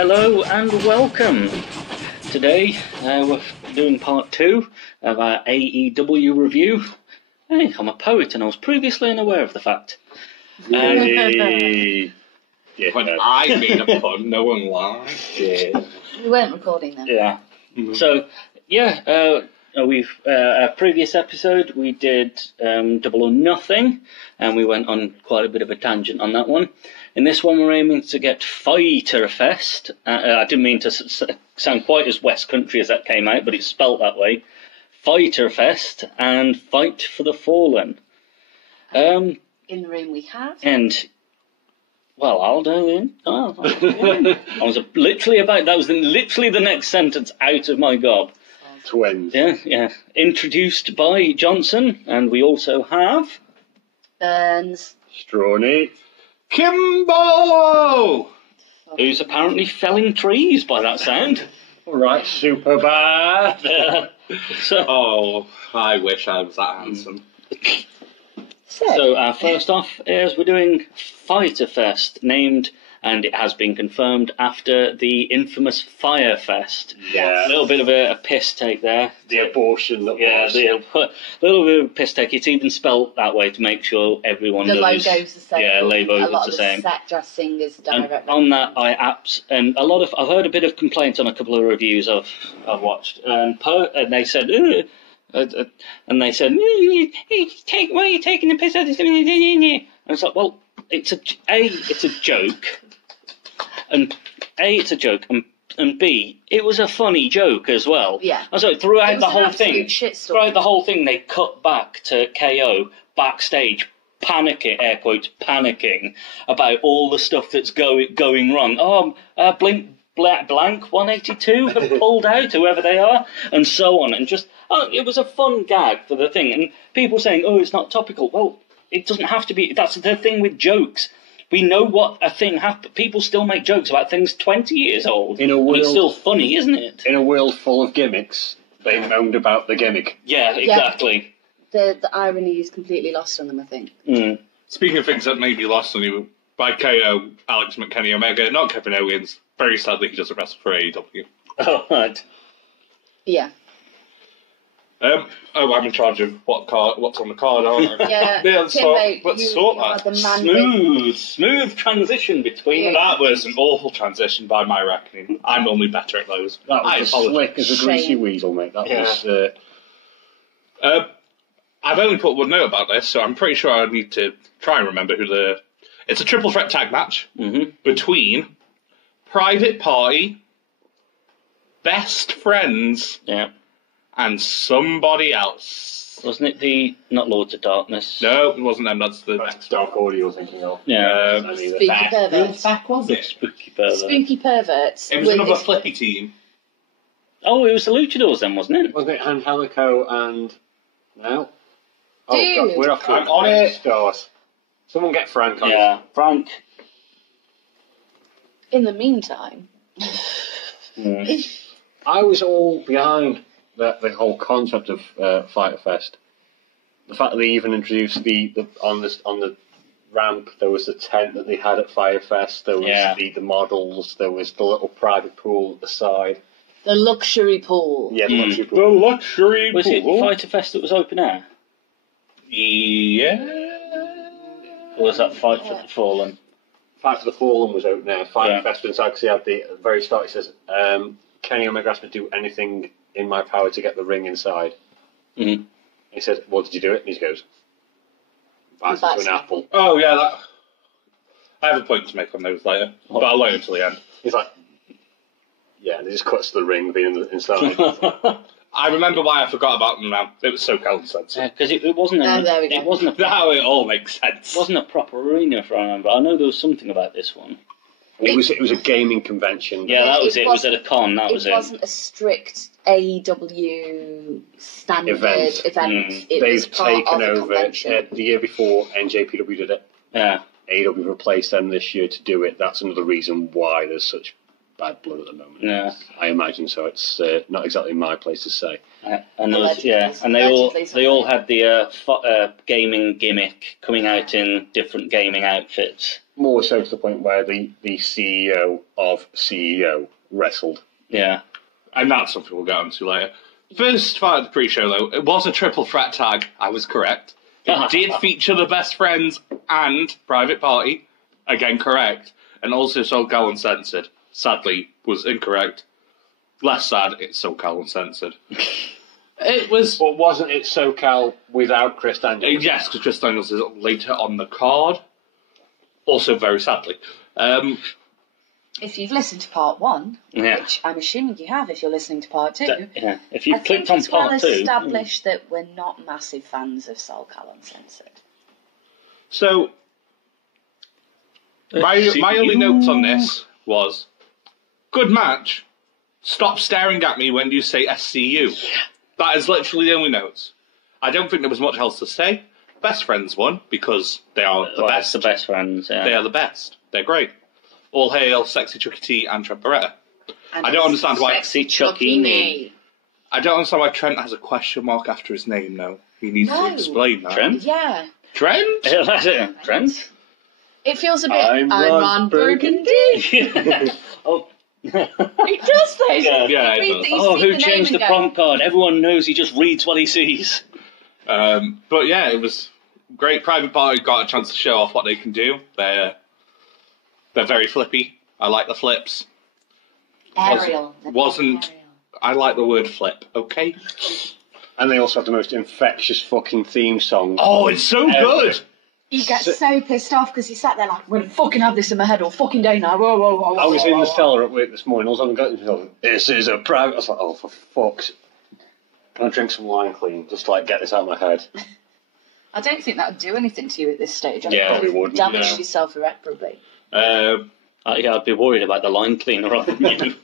Hello and welcome. Today we're doing part 2 of our AEW review. Hey, I'm a poet and I was previously unaware of the fact. Yeah, when I made a pun, no one laughed. Yeah. We weren't recording them. Yeah. Mm-hmm. So, our previous episode we did Double or Nothing, and we went on quite a bit of a tangent on that one. In this one, we're aiming to get Fyter Fest. I didn't mean to sound quite as West Country as that came out, but it's spelt that way. Fyter Fest and Fight for the Fallen. In the room we have. And, well, I'll do it. I was literally about. That was literally the next sentence out of my gob. Twins. Yeah. Introduced by Johnson, and we also have Burns. Straughan. Kimbo! Who's apparently felling trees by that sound. Alright, super bad. So, I wish I was that handsome. So first off is we're doing Fyter Fest, named, and it has been confirmed, after the infamous Fyre Fest. Yeah. A little bit of a piss take there. The abortion that was. A little bit of a piss take. It's even spelt that way to make sure everyone knows. The logo's the same. Yeah, logo's a lot the of same. The set dressing is And direct. on that, I've heard a bit of complaints on a couple of reviews I've watched, and they said, why are you taking the piss out of this? And it's like, well, it's a joke, and and B, it was a funny joke as well. Yeah. And so throughout the whole thing, they cut back to KO backstage, air quotes, panicking about all the stuff that's going wrong. Blank 182 have pulled out, whoever they are, and so on. And it was a fun gag for the thing. And people saying, oh, it's not topical. Well, it doesn't have to be. That's the thing with jokes. We know what a thing happened. People still make jokes about things 20 years old. It's still funny, isn't it? In a world full of gimmicks, they moaned about the gimmick. Yeah, exactly. The irony is completely lost on them, I think. Mm. Speaking of things that may be lost on you, by KO, Alex McKenny Omega, not Kevin Owens. Very sadly, he doesn't wrestle for AEW. Oh, right. Yeah. I'm in charge of what's on the card, aren't I? Yeah. Let's sort that. Smooth transition between. That was an awful transition by my reckoning. I'm normally better at those. That was as slick as a greasy weasel, mate. That was... I've only put one note about this, so I'm pretty sure I need to try and remember who It's a triple threat tag match between Private Party, Best Friends, and somebody else. Wasn't it not Lords of Darkness? No, it wasn't them. That's the next Dark Order you're thinking of. Yeah. Spooky Perverts. Was it? Spooky Perverts. Spooky Perverts. It was another flippy team. Oh, it was the Luchadors then, wasn't it? Wasn't it Angelico and... No? Oh, Dude. God, we're off to I'm on it. Stars. Someone get Frank on it. Yeah, Frank. In the meantime... I was all behind the whole concept of Fyter Fest. The fact that they even introduced on the ramp, there was the tent that they had at Fyter Fest. There was the models. There was the little private pool at the side. The luxury pool. Yeah, the luxury pool. The luxury Was it Fyter Fest that was open air? Yeah. Or was that Fight for the Fallen? Fight for the Fallen was open there. Fyter Fest was inside because he had the very start. He says, Kenny Omega asked me to do anything in my power to get the ring inside. Mm-hmm. He said, well, did you do it? And he goes, bites into an apple. Oh, yeah, I have a point to make on those later, but I'll wait until the end. He's like, yeah, and he just cuts the ring being inside. I remember why I forgot about them now. It was so cold sense. Yeah, because it wasn't. There we go. It wasn't. Now it all makes sense. It wasn't a proper arena, if I remember. I know there was something about this one. It was a gaming convention. Yeah, that was it. It was at a con. That was it. It wasn't a strict AEW standard event. They've taken over the year before. NJPW did it. Yeah. AEW replaced them this year to do it. That's another reason why there's such bad blood at the moment. Yeah. I imagine so. It's not exactly my place to say. And there was, and they all had the gaming gimmick coming out in different gaming outfits. more so to the point where the CEO of CEO wrestled. Yeah. And that's something we'll get onto later. First fight of the pre-show, though, it was a triple threat tag. I was correct. It did feature the Best Friends and Private Party. Again, correct. And also SoCal Uncensored. Sadly, was incorrect. Less sad, it's SoCal Uncensored. It was... But wasn't it SoCal without Chris Daniels? Yes, because Chris Daniels is later on the card. Also, very sadly. If you've listened to part 1, which I'm assuming you have if you're listening to part 2, if you've clicked on part 2... it's well established that we're not massive fans of SoCal Uncensored. So, my only notes on this was, good match, stop staring at me when you say SCU. That is literally the only notes. I don't think there was much else to say. Best Friends won, because they are the best. The Best Friends, yeah. They are the best. They're great. All hail Sexy Chucky T and Trent Beretta. I don't understand why... Sexy Chucky me. I don't understand why Trent has a question mark after his name, though. He needs to explain that. Trent? Yeah. Trent? Trent? It feels a bit... I'm Ron Burgundy. Oh... It does, though. Yeah, it does. Who changed the prompt card? Everyone knows he just reads what he sees. But yeah, it was great. Private Party got a chance to show off what they can do. They're very flippy. I like the flips. Aerial. I like the word flip, okay? And they also have the most infectious fucking theme song. Oh, it's so good! He gets so pissed off because he sat there like, I'm going to fucking have this in my head all fucking day now. Whoa, whoa, whoa, I was in the cellar at work this morning. I was on the go. This is a private. I was like, oh, for fuck's. Can I drink some wine clean? Just like get this out of my head. I don't think that would do anything to you at this stage. I Yeah, probably wouldn't. damage yourself irreparably. I'd be worried about the line cleaner on you.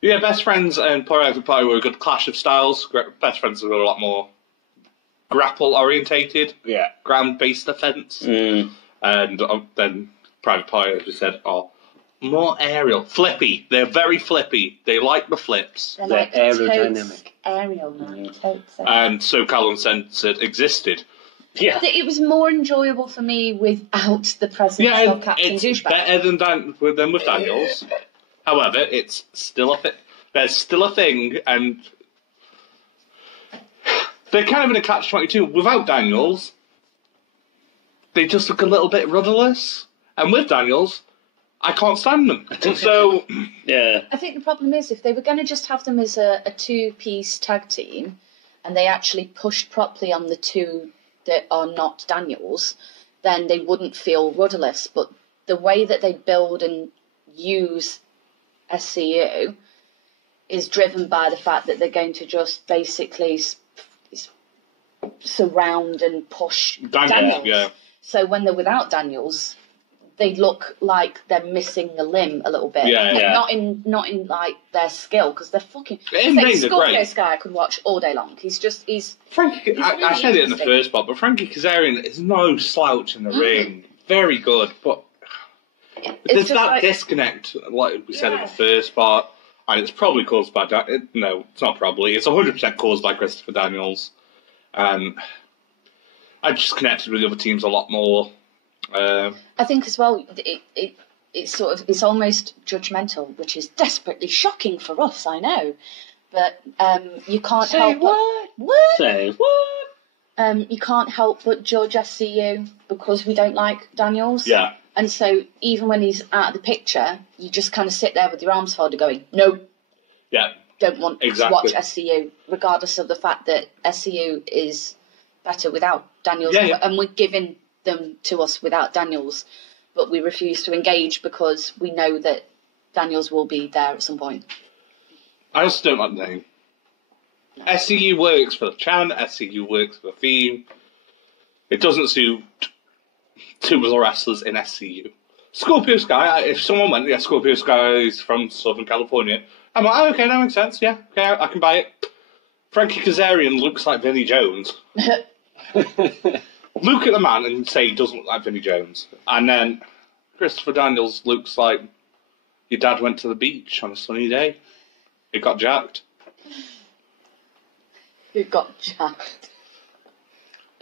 Yeah, Best Friends and Private Party were a good clash of styles. Best Friends were a lot more grapple orientated, ground based defense, and then Private Party, as we said, are more aerial, flippy. They're very flippy. They like the flips. They're like aerodynamic. Aerial now. And SoCal Uncensored existed. Yeah, it was more enjoyable for me without the presence of Captain it's Douchebag. Better than with Daniels. However, it's still there's still a thing, and they're kind of in a catch-22. Without Daniels, they just look a little bit rudderless. And with Daniels, I can't stand them. So, yeah. I think the problem is if they were going to just have them as a two-piece tag team and they actually pushed properly on the two that are not Daniels, then they wouldn't feel rudderless. But the way that they build and use SCU is driven by the fact that they're going to just basically surround and push Daniels. Yeah. So when they're without Daniels, they look like they're missing a limb a little bit. Yeah. Not in like their skill, because they're fucking. This guy I could watch all day long. He's Frankie. really I said it in the first part, but Frankie Kazarian is no slouch in the ring. Very good, but there's that disconnect, like we said in the first part, and it's probably caused by no, it's not probably. It's 100% caused by Christopher Daniels. I just connected with the other teams a lot more. I think as well, it's almost judgmental, which is desperately shocking for us. I know, but you can't help you can't help but judge SCU because we don't like Daniels. Yeah. And so even when he's out of the picture, you just kind of sit there with your arms folded, going, "No, don't want to watch SCU," regardless of the fact that SCU is better without Daniels, and we're giving them to us without Daniels, but we refuse to engage because we know that Daniels will be there at some point. I just don't like the name. SCU works for the chant, SCU works for the theme. It doesn't suit two of the wrestlers in SCU. Scorpio Sky, if someone went, Scorpio Sky is from Southern California, I'm like, oh, okay, that makes sense, yeah, okay, I can buy it. Frankie Kazarian looks like Vinnie Jones. Look at the man and say he doesn't look like Vinnie Jones. And then Christopher Daniels looks like your dad went to the beach on a sunny day. It got jacked. Who got jacked?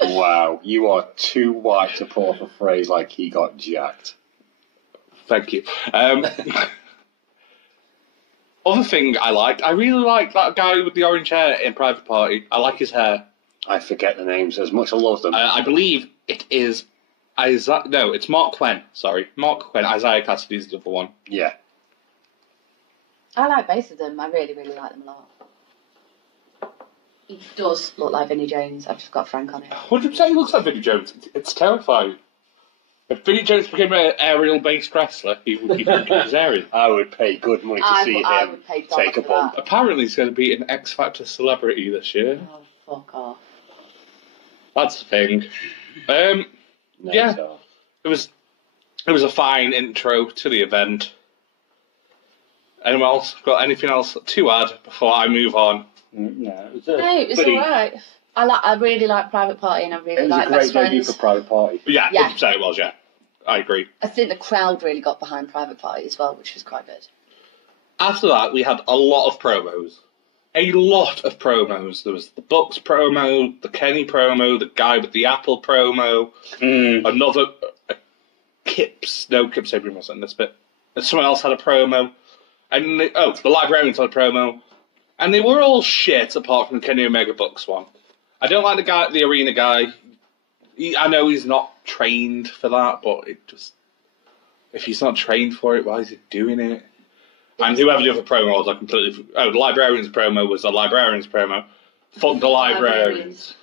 Wow, you are too white to pull off a phrase like he got jacked. Thank you. Other thing I really like that guy with the orange hair in Private Party. I like his hair. I forget the names as much as I love them. I believe it is it's Mark Quinn. Sorry, Mark Quinn. Isaiah Cassidy's the other one. Yeah. I like both of them. I really, really like them a lot. He does look like Vinnie Jones. I've just got Frank on it. 100% he looks like Vinnie Jones. It's terrifying. If Vinnie Jones became an aerial-based wrestler, he would be his area. I would pay good money to see him take a bump. Apparently he's going to be an X Factor celebrity this year. Oh, fuck off. That's the thing. Yeah, it was a fine intro to the event. Anyone else got anything else to add before I move on? No, it was alright. I really like Private Party, and I really like Best Friends. It was a great debut for Private Party. Yeah, yeah. I'd say it was. Yeah, I agree. I think the crowd really got behind Private Party as well, which was quite good. After that, we had a lot of promos. A lot of promos. There was the Bucks promo, the Kenny promo, the guy with the apple promo, another Kip Sabian wasn't in this bit. And someone else had a promo, and the Librarians had a promo, and they were all shit apart from the Kenny Omega Bucks one. I don't like the arena guy. I know he's not trained for that, but if he's not trained for it, why is he doing it? And whoever the other promo was, I completely... Oh, the Librarians promo was the Librarians promo. Fuck the Librarians.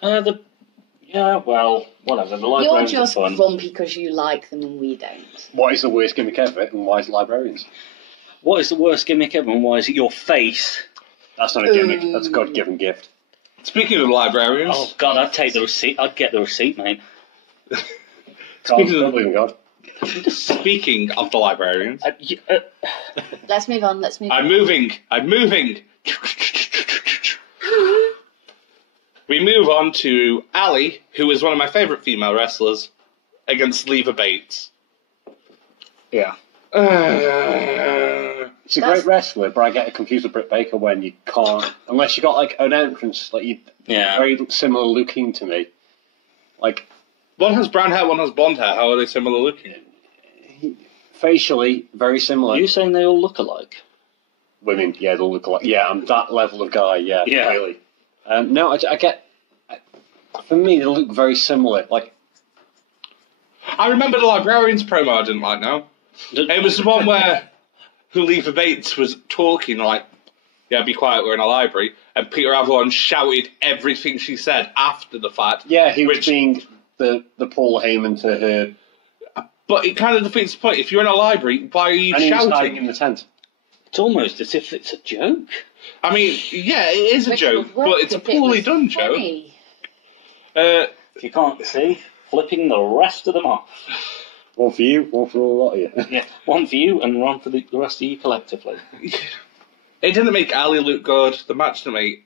Yeah, well, whatever. The Librarians You're just grumpy because you like them and we don't. What is the worst gimmick ever, and why is it Librarians? What is the worst gimmick ever, and why is it your face? That's not a gimmick. That's a God-given gift. Speaking of Librarians... Oh, God, I'd take the receipt. I'd get the receipt, mate. Speaking of God. Speaking of the Librarians... Let's move on, I'm moving! We move on to Ali, who is one of my favourite female wrestlers, against Leva Bates. Yeah. She's a great wrestler, but I get confused with Britt Baker when you can't... Unless you got, like, an entrance, very similar looking to me. Like... One has brown hair, one has blonde hair. How are they similar looking? Facially, very similar. Are you saying they all look alike? Women, yeah, they all look alike. Yeah, I'm that level of guy, yeah. Really. No, I get... For me, they look very similar. Like, I remember the Librarians promo I didn't like now. It was the one where Leva Bates was talking like, yeah, be quiet, we're in a library, and Peter Avalon shouted everything she said after the fact. Yeah, he was being the Paul Heyman to her. But it kind of defeats the point. If you're in a library, why are you shouting? He was hiding in the tent. It's almost as if it's a joke. I mean, yeah, it is a joke, but it's a poorly done joke. If you can't see, flipping the rest of them off. One for you, one for a lot of you. Yeah, one for you and one for the rest of you collectively. It didn't make Ali look good. The match didn't make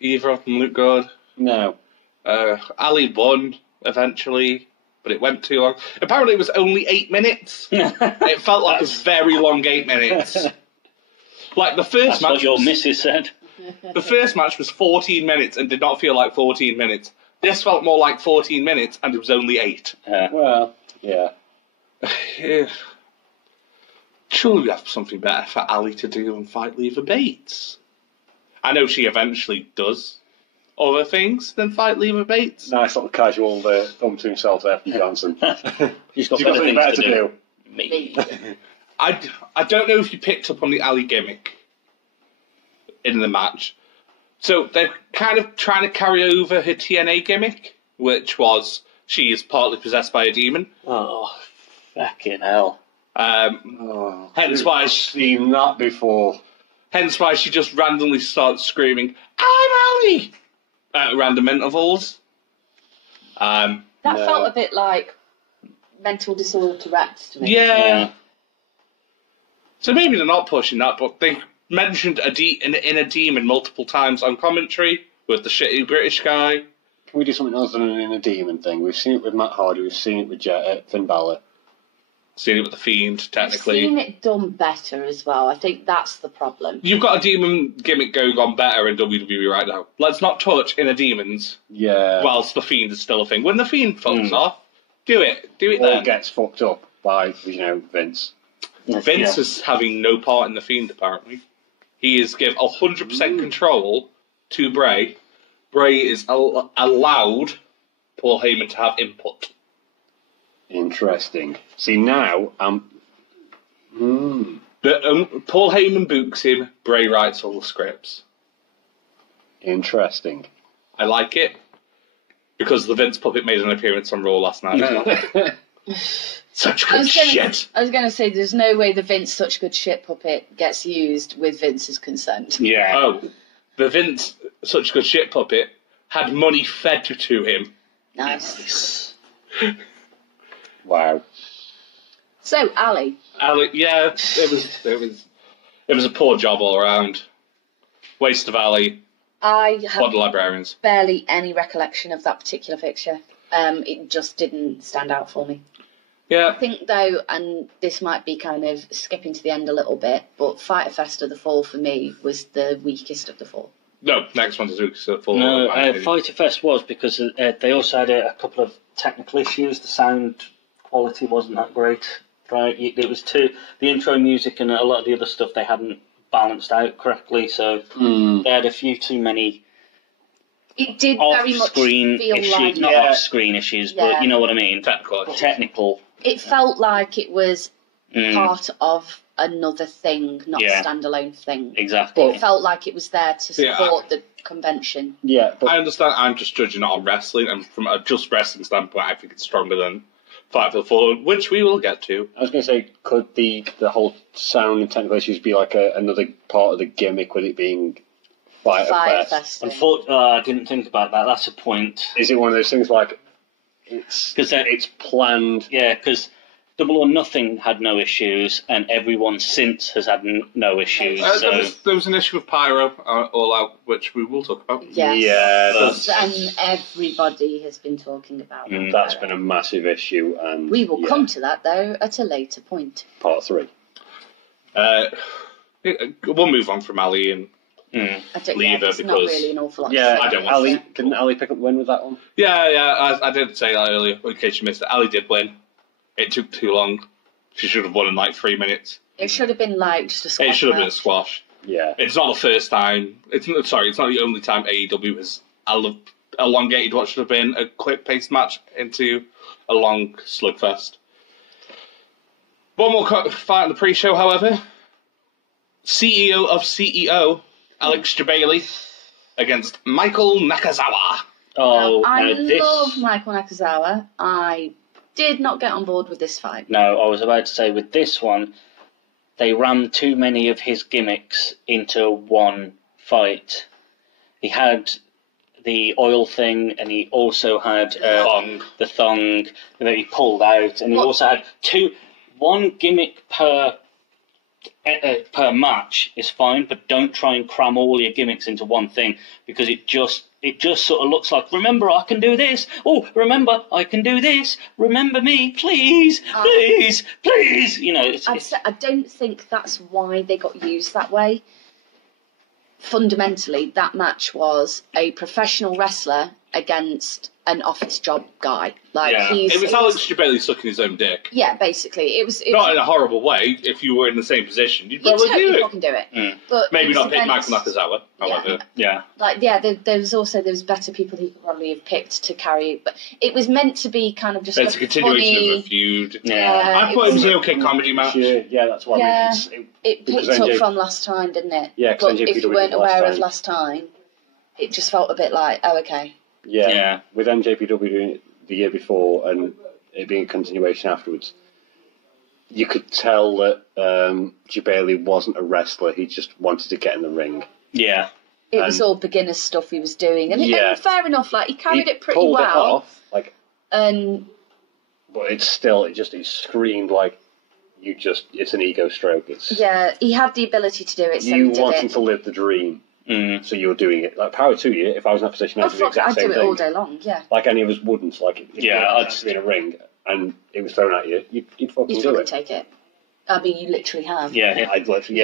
either of them look good. No. Ali won eventually, but it went too long. Apparently it was only 8 minutes. It felt like a very long 8 minutes. Like the first match... That's what your missus said. The first match was 14 minutes and did not feel like 14 minutes. This felt more like 14 minutes and it was only 8. Well, yeah. Surely we have something better for Ali to do than fight Leva Bates. I know she eventually does other things than fight Leva Bates. Nice little casual thumb to himself there from Johnson. She's got better things to do. Me. I don't know if you picked up on the Ali gimmick in the match. So they're kind of trying to carry over her TNA gimmick, which was she is partly possessed by a demon. Oh, fucking hell. Hence why I've seen that before. Hence why she just randomly starts screaming, "I'm Ali!" at random intervals. That felt a bit like mental disorder Tourette's to me. Yeah. So maybe they're not pushing that, but they mentioned an inner demon multiple times on commentary with the shitty British guy. Can we do something else than an inner demon thing? We've seen it with Matt Hardy, we've seen it with Finn Balor. Seen it with the Fiend, technically. I've seen it done better as well. I think that's the problem. You've got a demon gimmick going on better in WWE right now. Let's not touch inner demons. Yeah. Whilst the Fiend is still a thing. When the Fiend falls off, Do it or then. gets fucked up by, Vince. Vince is having no part in the Fiend, apparently. He is give 100% control to Bray. Bray is allowed Paul Heyman to have input. Interesting. See, now, But Paul Heyman books him, Bray writes all the scripts. Interesting. I like it, because the Vince puppet made an appearance on Raw last night as well. Such good shit. I was going to say, there's no way the Vince Such Good Shit puppet gets used with Vince's consent. Yeah. Oh, the Vince Such Good Shit puppet had money fed to him. Nice. Wow. So, Ali. Yeah, it was a poor job all around. Waste of Ali. I have the librarians. barely any recollection of that particular fixture. It just didn't stand out for me. Yeah. I think, though, and this might be kind of skipping to the end a little bit, but Fyter Fest of the Fall for me was the weakest of the four. No, next one's the weakest of the four. No, Fyter Fest was because they also had a couple of technical issues. The sound quality wasn't that great. Right, it was the intro music and a lot of the other stuff they hadn't balanced out correctly, so they had a few too many. It did very much off-screen feel issues, like not off-screen issues, but you know what I mean. Technical. It felt like it was part of another thing, not a standalone thing. Exactly. It felt like it was there to support the convention. Yeah, but I understand. I'm just judging it on wrestling, and from a just wrestling standpoint, I think it's stronger than Fight for the Fallen, which we will get to. I was going to say, could the whole sound and technical issues be like another part of the gimmick with it being Fyter Fest? Unfortunately, I didn't think about that. That's a point. Is it one of those things like it's planned? Yeah, because Double or Nothing had no issues, and everyone since has had no issues. There was an issue with Pyro All Out, which we will talk about. Yes. Yeah, and everybody has been talking about that. That's been a massive issue, and we will come to that though at a later point. Part 3. We'll move on from Ali and leave her because not really an awful lot. I don't want didn't Ali pick up the win with that one? Yeah. I did say that earlier in case you missed it. Ali did win. It took too long. She should have won in like 3 minutes. It should have been like just a squash. It should have been a squash. Yeah. It's not the first time. It's not the only time AEW has elongated what should have been a quick-paced match into a long slugfest. One more fight on the pre-show, however. CEO of CEO, Alex Jabali, against Michael Nakazawa. I love Michael Nakazawa. I did not get on board with this fight. No, I was about to say with this one, they rammed too many of his gimmicks into one fight. He had the oil thing, and he also had the thong that he pulled out, and he also had one gimmick per match is fine, but don't try and cram all your gimmicks into one thing, because it just sort of looks like, remember, I can do this. Oh, remember, I can do this. Remember me, please, please. You know, I don't think that's why they got used that way. Fundamentally, that match was a professional wrestler against an office job guy. It was Alex Jabali sucking his own dick. Yeah, basically, it was not in a horrible way. If you were in the same position, you'd probably do it. But maybe not pick Michael Nakazawa. However, there was better people he could probably have picked to carry. But it was meant to be kind of just it's a continuation funny, of a feud. Yeah, I thought it was an okay comedy match. Yeah, that's what I mean. It picked up from last time, didn't it? Yeah, but if you weren't aware of last time, it just felt a bit like, oh, okay. Yeah, with NJPW doing it the year before and it being a continuation afterwards, you could tell that Jabali wasn't a wrestler. He just wanted to get in the ring. Yeah. It was all beginner stuff he was doing. And fair enough, he carried it pretty pulled well. It off, but it screamed like it's an ego stroke. He had the ability to do it, so you wanting to live the dream. So you're doing it. Power to you. If I was in that position, I'd do the exact same thing. I'd do it all day long, yeah. Like any of us wouldn't. If you had to be in a ring and it was thrown at you, you'd fucking do it. Take it. I mean, you literally have. Yeah, I literally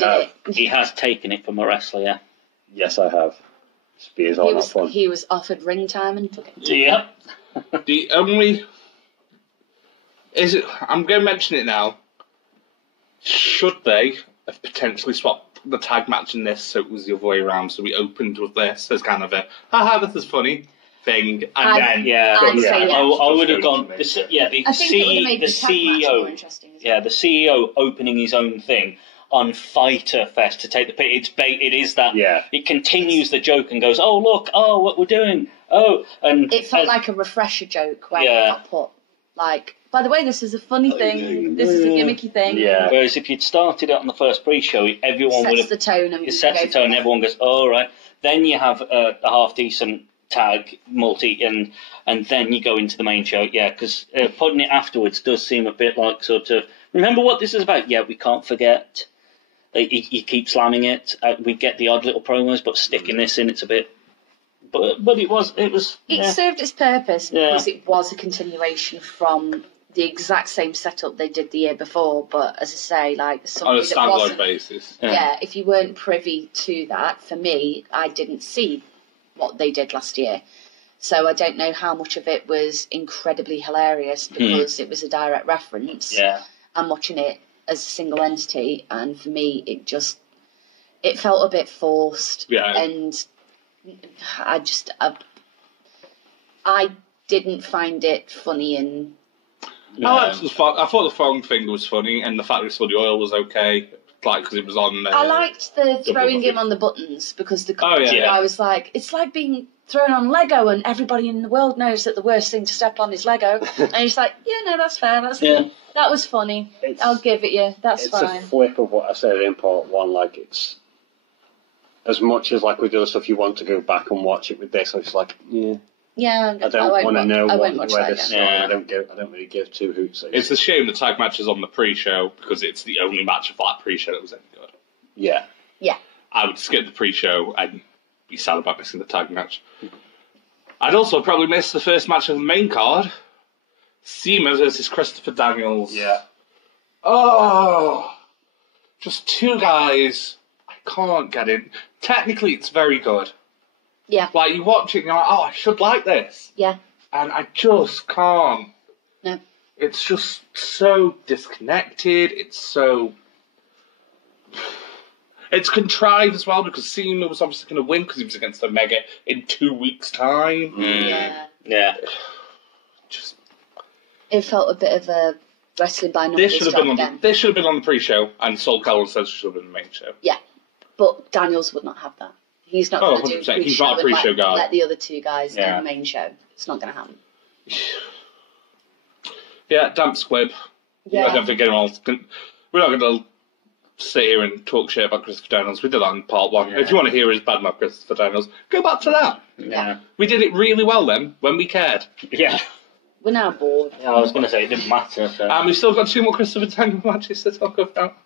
have. He has taken it from a wrestler, yeah. Yes, I have. Spears are not fun. He was offered ring time and took it. Yeah. The only Is it? I'm going to mention it now. Should they have potentially swapped the tag match in this so it was the other way around? So we opened with this as kind of a, haha, this is funny thing, and I'd say yeah. I would have gone. The CEO. The CEO opening his own thing on Fyter Fest to take the pit. It's bait. It is that. Yeah. It continues the joke and goes, "Oh look, oh what we're doing, oh," and it felt like a refresher joke where it got put like. By the way, this is a funny thing. This is a gimmicky thing. Yeah. Whereas if you'd started it on the first pre-show, everyone would have the tone and it sets the tone. And everyone goes, "Oh right." Then you have a half decent tag multi, and then you go into the main show. Yeah, because putting it afterwards does seem a bit like sort of remember what this is about. Yeah, we can't forget. You keep slamming it. We get the odd little promos, but sticking this in, it's a bit. But it served its purpose because it was a continuation from the exact same setup they did the year before, but as I say, like on a standalone basis. Yeah, if you weren't privy to that, for me, I didn't see what they did last year, so I don't know how much of it was incredibly hilarious because it was a direct reference. Yeah, I'm watching it as a single entity, and for me, it felt a bit forced. Yeah, and I didn't find it funny and. I thought the phone thing was funny, and the fact we saw the oil was okay, like because it was on. I liked the throwing him on the buttons because the guy was like, "It's like being thrown on Lego, and everybody in the world knows that the worst thing to step on is Lego." And he's like, "Yeah, no, that's fair. That was funny. I'll give it you. That's fine." It's a flip of what I said in part one. Like it's as much as like with the other stuff, you want to go back and watch it. With this, I was like, Yeah, I don't want to know where this. Yeah. I don't really give two hoots. It's a shame the tag match is on the pre-show because it's the only match of that pre-show that was any good. Yeah. I would skip the pre-show and be sad about missing the tag match. I'd also probably miss the first match of the main card, Seema versus Christopher Daniels. Yeah. Oh, just two guys. I can't get it. Technically, it's very good. Yeah. Like, you watch it and you're like, oh, I should like this. Yeah. And I just can't. No. It's just so disconnected. It's so... It's contrived as well because Seema was obviously going to win because he was against Omega in 2 weeks' time. Yeah. Just... It felt a bit of a wrestling by numbers job. This should have been on the pre-show, and Soul Callan says it should have been the main show. Yeah. But Daniels would not have that. He's not going to do pre-show. He's not a pre-show guy. Let the other two guys do the main show. It's not going to happen. Yeah, damp squib. Yeah. I don't think anyone's... We're not going to sit here and talk shit about Christopher Daniels. We did that in part one. Yeah. If you want to hear his bad about Christopher Daniels, go back to that. Yeah. We did it really well then, when we cared. Yeah. We're now bored. Yeah, I was going to say, it didn't matter. So. And we've still got 2 more Christopher Daniels matches to talk about.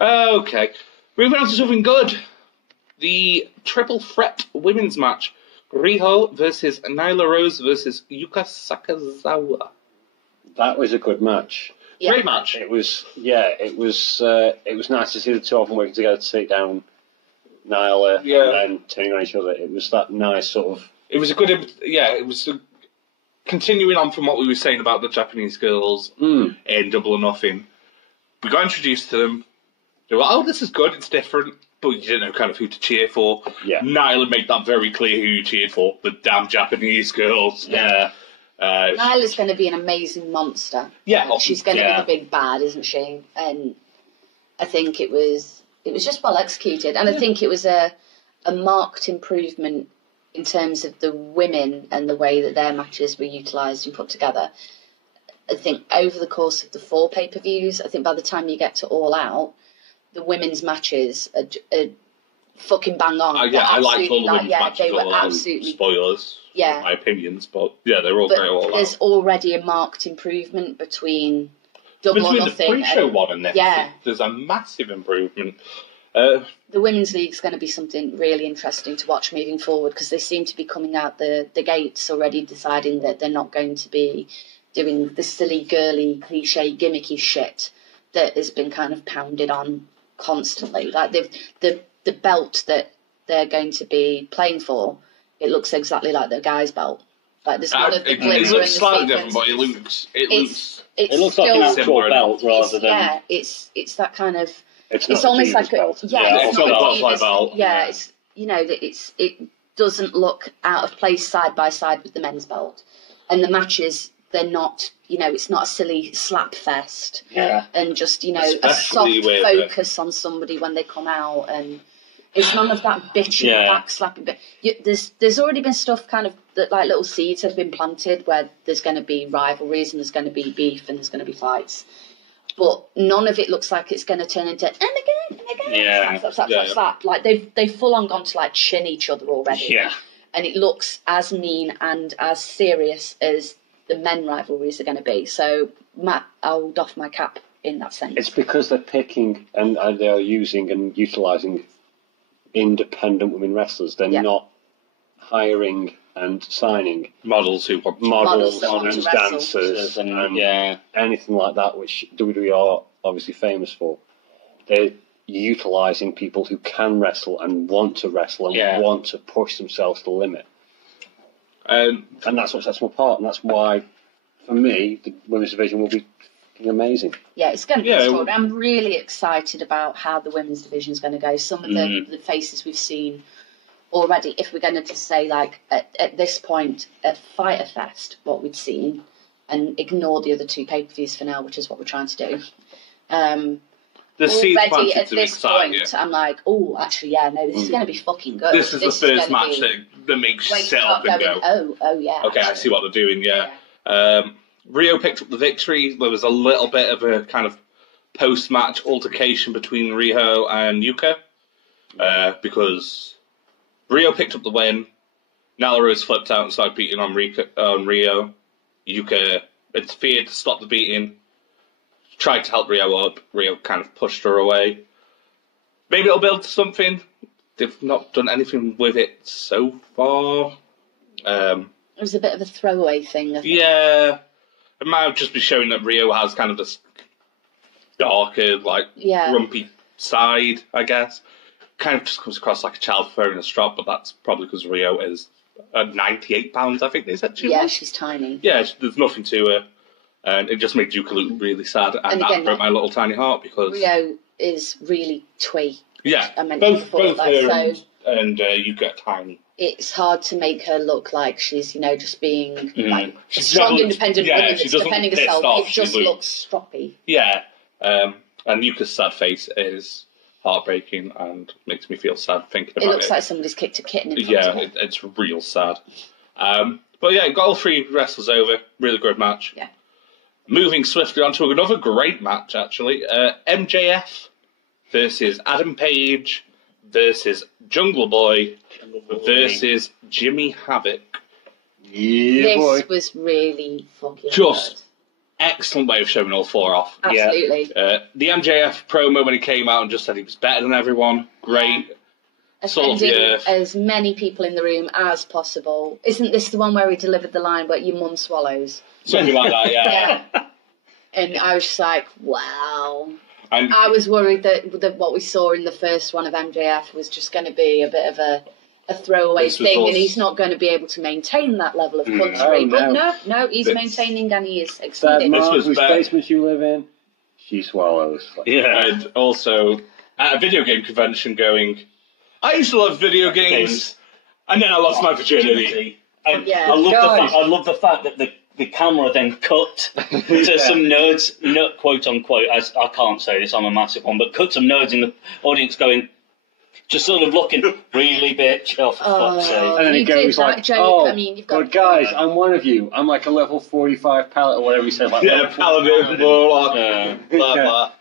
Okay. Moving on to something good. The triple threat women's match. Riho versus Nyla Rose versus Yuka Sakazawa. That was a good match. Yeah. Great match. It was nice to see the two of them working together to take down Nyla and then turning on each other. It was that nice sort of... It was a good... it was continuing on from what we were saying about the Japanese girls in Double or Nothing. We got introduced to them. They were, oh, this is good, it's different, but you didn't know kind of who to cheer for. Yeah. Nyla made that very clear who you cheered for, the damn Japanese girls. Yeah. Nyla's going to be an amazing monster. Yeah. She's going to be the big bad, isn't she? And I think it was just well executed. And I think it was a marked improvement in terms of the women and the way that their matches were utilised and put together. I think over the course of the 4 pay-per-views, I think by the time you get to All Out, the women's matches are fucking bang on. I liked all the women's matches. They were absolutely... Spoilers, in my opinions, but they're all very All Out. There's already a marked improvement between Double or Nothing. Between the pre-show one and this, there's a massive improvement. The Women's League's going to be something really interesting to watch moving forward because they seem to be coming out the gates already deciding that they're not going to be doing the silly, girly, cliche, gimmicky shit that has been kind of pounded on constantly. Like the belt that they're going to be playing for, it looks exactly like the guy's belt. Like there's none of the glitter it looks and the slightly sequins. different, but it looks like an actual belt rather than. Yeah, it's that kind of. It's almost like belt. it's not a butterfly belt. Yeah, it's it doesn't look out of place side by side with the men's belt, and the matches they're not. It's not a silly slap fest. Yeah. And just a soft focus on somebody when they come out, and it's none of that bitchy back slapping. But there's already been stuff kind of that like little seeds have been planted where there's going to be rivalries and there's going to be beef and there's going to be fights. But none of it looks like it's going to turn into and again, slap. Like they've full on gone to like chin each other already. Yeah. And it looks as mean and as serious as the men rivalries are going to be. So I'll doff my cap in that sense. It's because they're picking and they're using and utilising independent women wrestlers. They're not hiring and signing models who want models and dancers and anything like that, which WWE are obviously famous for. They're utilising people who can wrestle and want to wrestle and want to push themselves to the limit. And that's what sets them apart, and that's why, for me, the women's division will be amazing. Yeah, it's going to be extraordinary. I'm really excited about how the women's division is going to go. Some of the faces we've seen already, if we're going to just say, like, at this point, at Fyter Fest, what we'd seen, and ignore the other two pay-per-views for now, which is what we're trying to do. Already at this point, I'm like, oh, actually, this is going to be fucking good. This is the first match that makes you sit up and go, oh yeah. Okay, I see what they're doing, Rio picked up the victory. There was a little bit of a kind of post-match altercation between Rio and Yuka, because Rio picked up the win. Nyla Rose flipped out and started beating on Rio. Yuka interfered to stop the beating. Tried to help Rio up. Rio kind of pushed her away. Maybe it'll build to something. They've not done anything with it so far. It was a bit of a throwaway thing, I think. Yeah. It might just be showing that Rio has kind of this darker, grumpy side, I guess. Kind of just comes across like a child throwing a strop, but that's probably because Rio is 98 pounds, I think they said she was. Yeah, she's tiny. Yeah, there's nothing to her. And it just made Yuka look really sad, and that broke my little tiny heart because Rio is really twee. Yeah, both her and Yuka are tiny. It's hard to make her look like she's, just being like a strong, independent woman that's defending herself. It just looks stroppy. Yeah, and Yuka's sad face is heartbreaking and makes me feel sad thinking about it. It looks like somebody's kicked a kitten in front Yeah, of her. it's real sad. But yeah, got all three wrestlers over. Really good match. Yeah. Moving swiftly on to another great match, actually. MJF versus Adam Page versus Jungle Boy versus Jimmy Havoc. Yeah, this was really fucking just good. Excellent way of showing all four off. Absolutely. The MJF promo when he came out and just said he was better than everyone. Great. Offending as many people in the room as possible. Isn't this the one where he delivered the line where your mum swallows? Something like that, yeah. And I was just like, wow. And I was worried that what we saw in the first one of MJF was just going to be a bit of a throwaway thing, and he's not going to be able to maintain that level of country. But no, he's maintaining and he is exceeding. That mom whose basement you live in, she swallows. Yeah, and also at a video game convention going, I used to love video games, and then I lost my virginity. I love the fact that the camera then cut to some nerds, quote unquote, as I can't say this, I'm a massive one, but cut some nerds in the audience going, just sort of looking, really, bitch, for fuck's sake. And then he goes like, joke. I mean, you've got but guys, I'm one of you. I'm like a level 45 pallet or whatever he said. Like, paladin, warlock, blah, blah.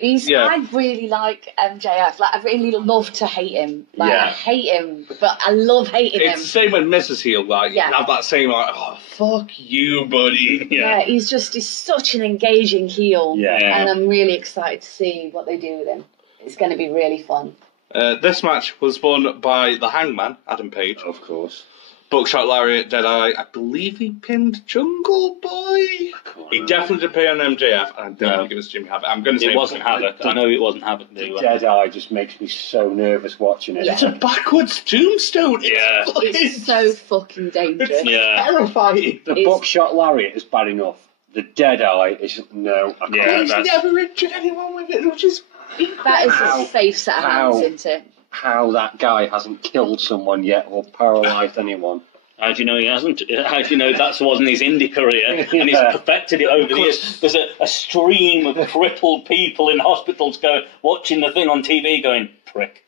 I really like MJF. Like, I really love to hate him. Like, I hate him, but I love hating him. It's the same when Mrs. Heel, like, you have that same, like, oh, fuck you, buddy. Yeah, he's such an engaging heel. Yeah. And I'm really excited to see what they do with him. It's going to be really fun. This match was won by the Hangman, Adam Page. Of course. Buckshot Lariat, Deadeye. I believe he pinned Jungle Boy. He definitely did pin on MJF, and I don't think it was Jimmy Havoc. I'm going to say it wasn't Havoc. I know it wasn't Havoc. Deadeye just makes me so nervous watching it. It's a backwards tombstone. It's so fucking dangerous. It's terrifying. The Buckshot Lariat is bad enough. The Deadeye is no. I can't. He's never injured anyone with it, which is that is a safe set of hands, isn't it? How that guy hasn't killed someone yet or paralysed anyone. How do you know he hasn't? How do you know that wasn't his indie career and he's perfected it over the years? There's a stream of crippled people in hospitals watching the thing on TV going, prick.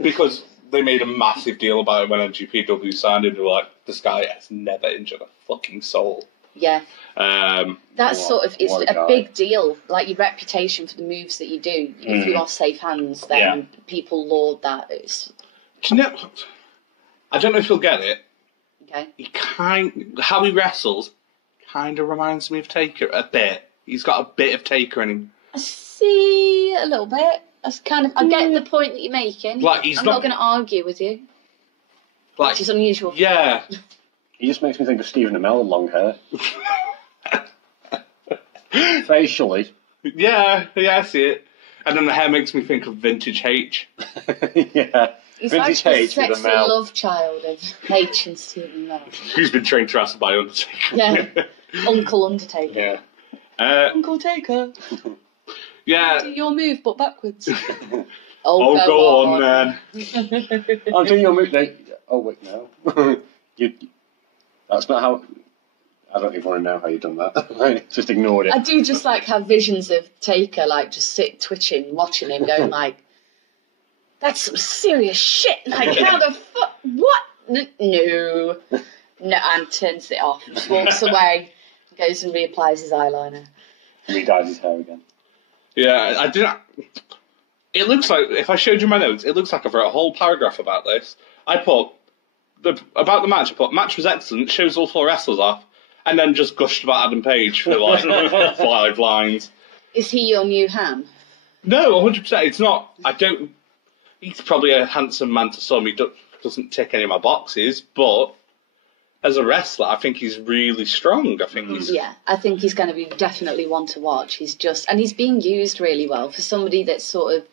Because they made a massive deal about it when NGPW signed it. They were like, this guy has never injured a fucking soul. Yeah. That's it's a big deal. Like your reputation for the moves that you do. If you are safe hands, then people laud that. Do you know, I don't know if you'll get it. Okay. How he wrestles kind of reminds me of Taker a bit. He's got a bit of Taker in him. I see a little bit. I get the point that you're making. Like I'm not going to argue with you. Like, which is unusual. Yeah. He just makes me think of Stephen Amell with long hair. Facially. Yeah, I see it. And then the hair makes me think of Vintage H. Yeah. He's Vintage like H the with a sexy Amell. love child of H and Stephen Amell. Who's been trained to wrestle by Undertaker. Yeah. Uncle Undertaker. Yeah. Uncle Taker. Yeah. Do your move, but backwards. Go on, then. I'll do your move. Oh, wait, no. That's not how... I don't even want to know how you've done that. Just ignored it. I do just have visions of Taker, just sit twitching, watching him, going that's some serious shit. How the fuck? What? No, and turns it off. Just walks away, goes and reapplies his eyeliner. Redyes his hair again. Yeah, I did. It looks like, if I showed you my notes, it looks like I wrote a whole paragraph about this. I put, about the match, match was excellent, shows all 4 wrestlers off, and then just gushed about Adam Page for 5 lines. Is he your new ham? No, 100%. It's not. He's probably a handsome man to some. He doesn't tick any of my boxes, but as a wrestler, I think he's really strong. I think he's going to be definitely one to watch. He's being used really well for somebody that's sort of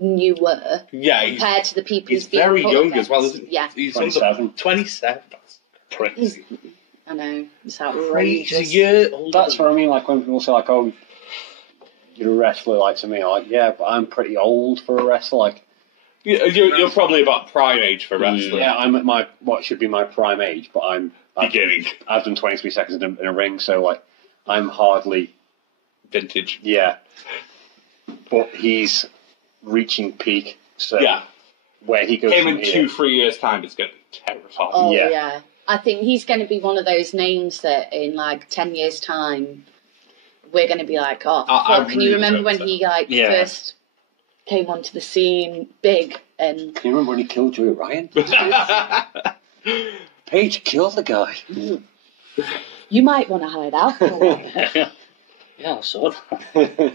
newer. Yeah, compared to the people he's very young against. as well, isn't he? Yeah, he's 27. 27. That's crazy. I know, it's outrageous. That's what I mean. When people say oh, you're a wrestler, to me, but I'm pretty old for a wrestler. You're probably about prime age for wrestling. Yeah, I'm at what should be my prime age, but I'm beginning. I've done 23 seconds in a ring, so I'm hardly vintage. Yeah, but he's reaching peak. So where he goes him from in here, 2-3 years' time, it's going to be terrifying. Oh yeah, I think he's going to be one of those names that in 10 years' time we're going to be like, oh, fuck. Can you remember when he first came onto the scene big? And can you remember when he killed Joey Ryan? Page killed the guy. You might want to hide out for a while. Yeah, sort of.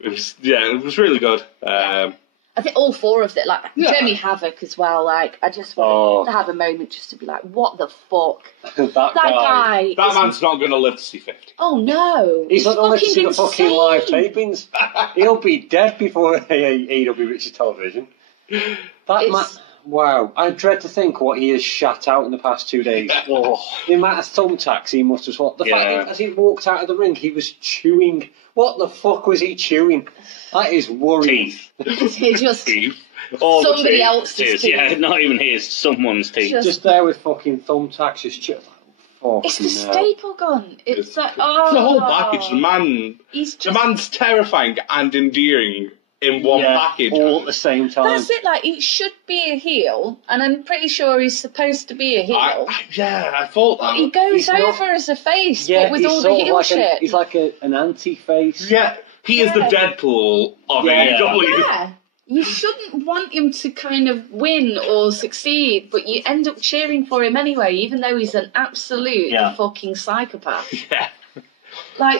It was really good. I think all 4 of them, Jimmy Havoc as well. I just wanted to have a moment just to be like, what the fuck? that guy. That man's not going to live to see 50. Oh no, he's not going to live to see the fucking live tapings. He'll be dead before AEW reaches television. That man. Wow, I dread to think what he has shat out in the past 2 days. The amount of thumbtacks he must have swallowed. The fact that as he walked out of the ring, he was chewing. What the fuck was he chewing? That is worrying. Teeth. Just teeth. Somebody else's teeth. Yeah, not even his, someone's teeth. Just there with fucking thumbtacks, just chewing. It's the staple gun. It's the whole package. The man's terrifying and endearing in one package. All at the same time. That's it, he should be a heel, and I'm pretty sure he's supposed to be a heel. I thought that. But he goes over as a face, but with all the heel shit. He's like an anti-face. Yeah, he is the Deadpool of AEW. Yeah. You shouldn't want him to kind of win or succeed, but you end up cheering for him anyway, even though he's an absolute fucking psychopath. Yeah.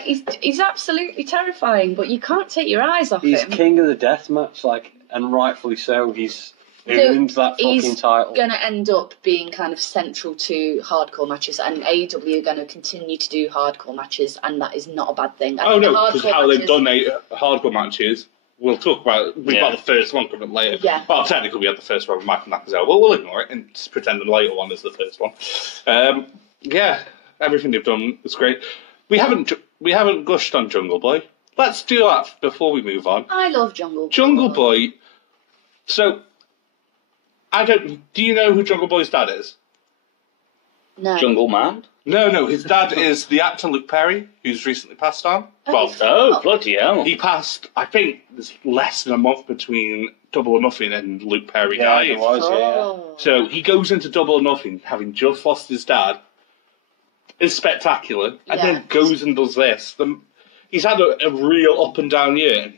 He's absolutely terrifying, but you can't take your eyes off him. He's king of the death match, and rightfully so. He's earned that fucking title. He's going to end up being kind of central to hardcore matches, and AEW are going to continue to do hardcore matches, and that is not a bad thing. Because how they've done hardcore matches, we'll talk about it. We've got the first one coming later. Yeah. Well, technically we had the first one with Mike and Nakazawa. Well, we'll ignore it and just pretend the later one is the first one. Everything they've done is great. We haven't gushed on Jungle Boy. Let's do that before we move on. I love Jungle Boy. Jungle Boy. So, do you know who Jungle Boy's dad is? No. Jungle Man? No, his dad is the actor Luke Perry, who's recently passed on. Bloody hell. He passed, I think, there's less than a month between Double or Nothing and Luke Perry died. Yeah, it was, yeah. So he goes into Double or Nothing, having just lost his dad. It's spectacular. And then goes and does this. He's had a real up and down year.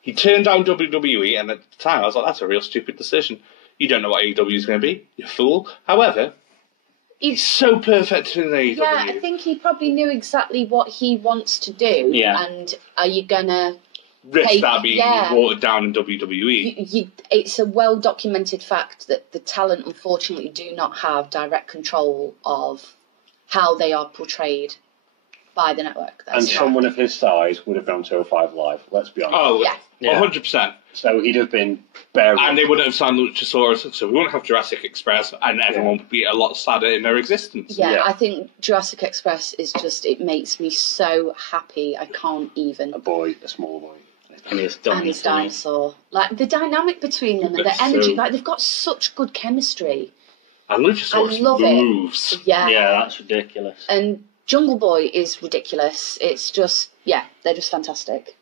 He turned down WWE, and at the time I was like, that's a real stupid decision. You don't know what AEW is going to be, you fool. However, he's so perfect in AEW. Yeah, I think he probably knew exactly what he wants to do. Yeah. And are you going to risk that being watered down in WWE? It's a well-documented fact that the talent, unfortunately, do not have direct control of how they are portrayed by the network. And someone of his size would have gone to 05 Live, let's be honest. Oh, yeah. 100%. So he'd have been buried. And they wouldn't have signed Luchasaurus, so we wouldn't have Jurassic Express, and everyone would be a lot sadder in their existence. Yeah, I think Jurassic Express is just, it makes me so happy, I can't even. A small boy. And his dinosaur. Like, the dynamic between them and the energy, like, they've got such good chemistry. And Luchasaurus moves. Yeah, that's ridiculous. And Jungle Boy is ridiculous. It's just, they're just fantastic.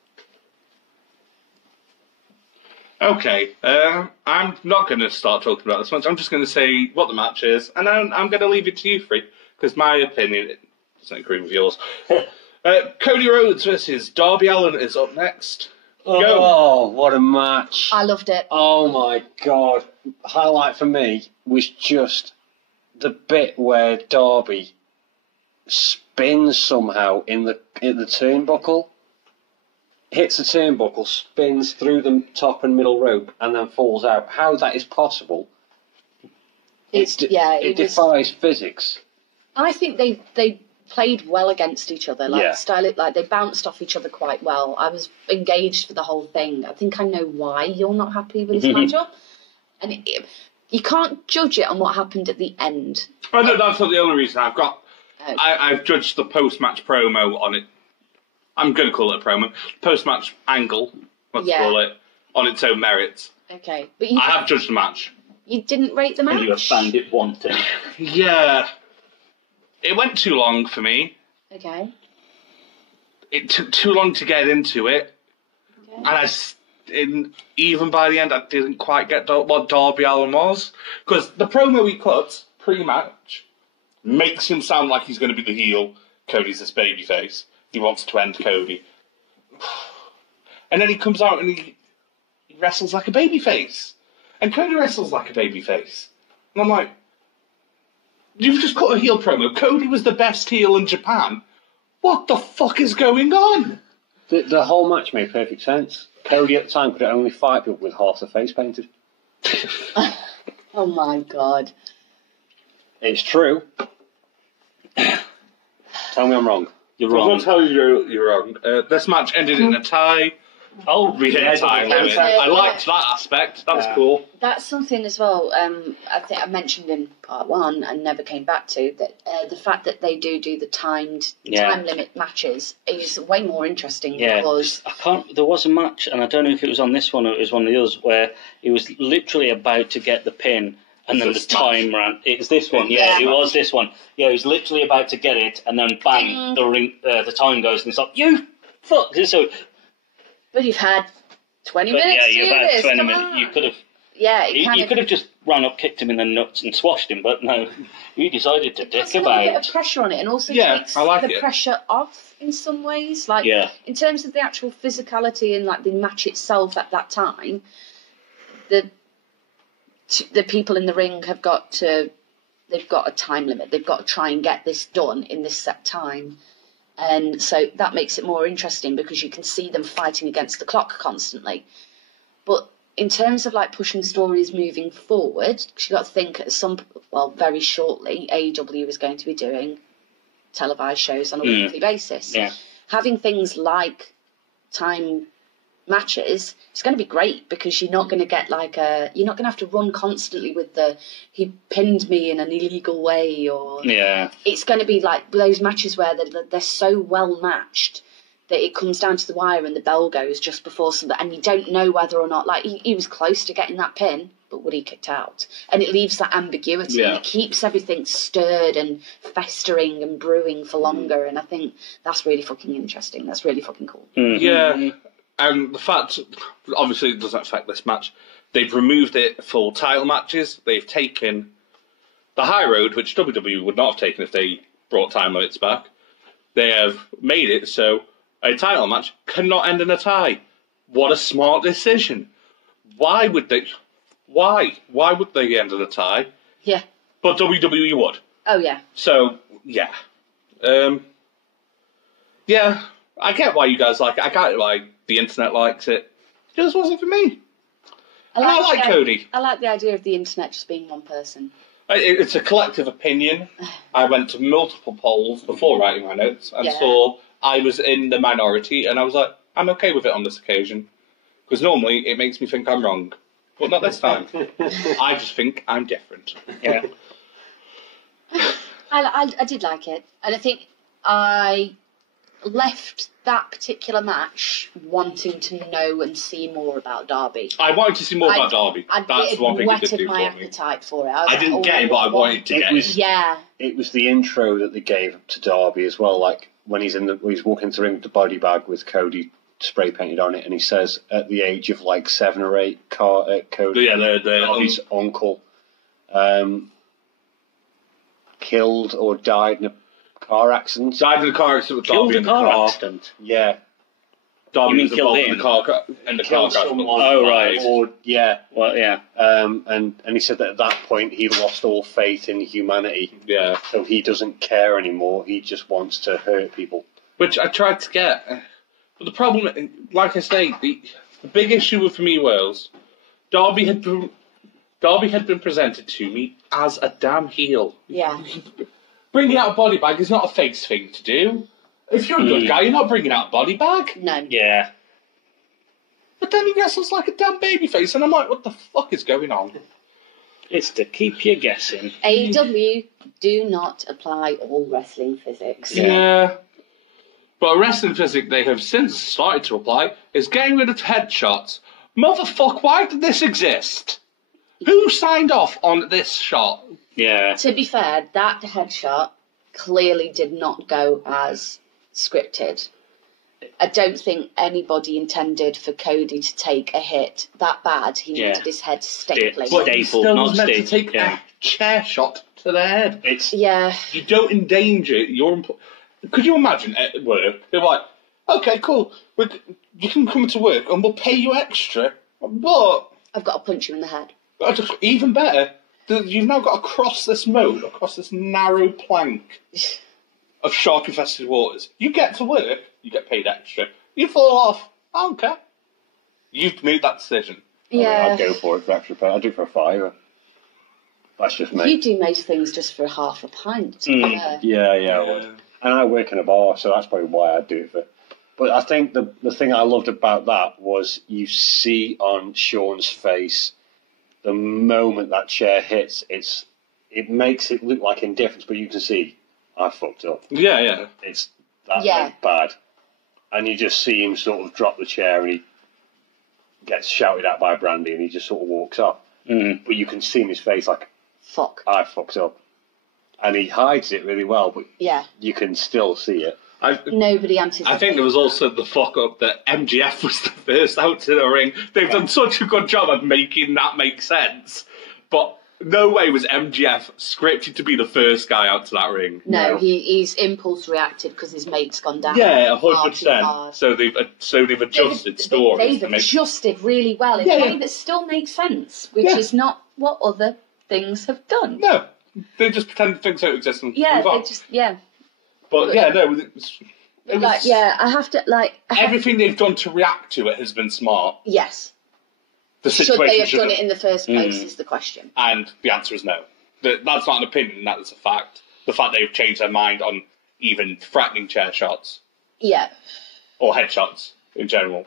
Okay, I'm not going to start talking about this much. I'm just going to say what the match is, and then I'm going to leave it to you three, because my opinion doesn't agree with yours. Cody Rhodes versus Darby Allin is up next. Oh, what a match. I loved it. Oh my God. Highlight for me was just the bit where Darby spins somehow in the turnbuckle, hits the turnbuckle, spins through the top and middle rope, and then falls out. How that is possible? It defies physics. I think they played well against each other. They bounced off each other quite well. I was engaged for the whole thing. I think I know why you're not happy with this matchup, and you can't judge it on what happened at the end. Oh no, that's not the only reason. I've judged the post-match promo on it. I'm going to call it a promo. Post-match angle, let's call it, on its own merits. Okay. But I have judged the match. You didn't rate the match? And you found it wanting. Yeah. It went too long for me. Okay. It took too long to get into it. Okay. And even by the end, I didn't quite get what Darby Allin was. Because the promo he cut pre-match makes him sound like he's going to be the heel. Cody's this babyface. He wants to end Cody. And then he comes out and he wrestles like a babyface. And Cody wrestles like a babyface. And I'm like, you've just cut a heel promo. Cody was the best heel in Japan. What the fuck is going on? The whole match made perfect sense. Cody at the time could only fight people with half the face painted. Oh my God. It's true. Tell me I'm wrong. You're wrong. I won't tell you you're wrong. This match ended in a tie. Oh, we hit a time limit. I liked that aspect. That was cool. That's something as well. I think I mentioned in part one and never came back to that. The fact that they do the time limit matches is way more interesting because there was a match, and I don't know if it was on this one or it was one of the others, where he was literally about to get the pin. And then the time ran. It's this one. Yeah, it was this one. Yeah, he was literally about to get it, and then bang, the time goes, and it's like, you fuck. So, but you've had 20 minutes. Yeah, you've had 20 minutes. You could have. Yeah, you could have just run up, kicked him in the nuts, and squashed him. But no, you decided to dick about. A bit of pressure on it, and also takes the pressure off in some ways. Like in terms of the actual physicality and like the match itself at that time, the people in the ring they've got a time limit. They've got to try and get this done in this set time. And so that makes it more interesting because you can see them fighting against the clock constantly. But in terms of like pushing stories moving forward, you got to think very shortly, AEW is going to be doing televised shows on a weekly basis. Yeah. Having things like time matches, it's going to be great because you're not going to get you're not going to have to run constantly with he pinned me in an illegal way, or it's going to be like those matches where they're so well matched that it comes down to the wire and the bell goes just before something, and you don't know whether or not, like, he was close to getting that pin, but would he kicked out? And it leaves that ambiguity, and it keeps everything stirred and festering and brewing for longer, and I think that's really fucking interesting. That's really fucking cool. Mm-hmm. Yeah, and the fact, obviously it doesn't affect this match, they've removed it for title matches. They've taken the high road, which WWE would not have taken if they brought time limits back. They have made it so a title match cannot end in a tie. What a smart decision. Why would they? Why? Why would they end in a tie? Yeah. But WWE would. Oh, yeah. So, yeah. Yeah, I get why you guys like it. I get why the internet likes it. It just wasn't for me. I like Cody. I like the idea of the internet just being one person. It's a collective opinion. I went to multiple polls before writing my notes and saw I was in the minority, and I was like, I'm okay with it on this occasion. Because normally it makes me think I'm wrong. But not this time. I just think I'm different. Yeah. I did like it. And I think I left that particular match wanting to know and see more about Darby. I wanted to see more about Darby. That's one thing you did do for me. It whetted my appetite for it. I didn't get it, but I wanted to get it. Yeah. It was the intro that they gave to Darby as well, like when he's walking into the ring with the body bag with Cody spray painted on it, and he says at the age of like 7 or 8, Cody, his uncle, killed or died in a car accident. Died in a car accident with Darby in the car. Accident. Yeah. Darby was involved in the car crash. Oh, right. Or, yeah. Well, yeah. And he said that at that point he lost all faith in humanity. Yeah. So he doesn't care anymore. He just wants to hurt people. Which I tried to get. But the problem, like I say, the big issue for me was Darby had been presented to me as a damn heel. Yeah. Bringing out a body bag is not a face thing to do. If you're a good guy, you're not bringing out a body bag. No. Yeah. But then he wrestles like a damn babyface, and I'm like, what the fuck is going on? It's to keep you guessing. AEW do not apply all wrestling physics. Yeah. But a wrestling physic they have since started to apply is getting rid of headshots. Motherfuck, why did this exist? Who signed off on this shot? Yeah. To be fair, that headshot clearly did not go as scripted. I don't think anybody intended for Cody to take a hit that bad. He needed his head stapling. But he still was meant to take a chair shot to the head. You don't endanger your... Could you imagine at work, they're like, okay, cool, you can come to work and we'll pay you extra, but... I've got to punch you in the head. Even better, you've now got to cross this moat, across this narrow plank of shark-infested waters. You get to work, you get paid extra. You fall off, I don't care. You've made that decision. Yeah. I'd go for it for extra pay. I'd do it for $5. That's just me. You do most things just for half a pint. Yeah, I would. And I work in a bar, so that's probably why I'd do it for. But I think the thing I loved about that was you see on Sean's face the moment that chair hits, it makes it look like indifference, but you can see I fucked up. Yeah. It's bad. And you just see him sort of drop the chair and he gets shouted at by Brandy and he just sort of walks off. Mm. But you can see in his face like, fuck, I fucked up. And he hides it really well, but you can still see it. Nobody anticipated. I think there was also the fuck up that MGF was the first out to the ring. They've done such a good job of making that make sense. But no way was MGF scripted to be the first guy out to that ring. No, he's impulse reacted because his mate's gone down. Yeah, 100%. So they've adjusted stories. They've adjusted really well in a way that still makes sense, which is not what other things have done. No. They just pretend things don't exist and move on. But I have to everything they've done to react to it has been smart. Yes. the situation should they have done it in the first place is the question. And the answer is no. That's not an opinion, that is a fact. The fact they've changed their mind on even threatening chair shots. Yeah. Or headshots in general.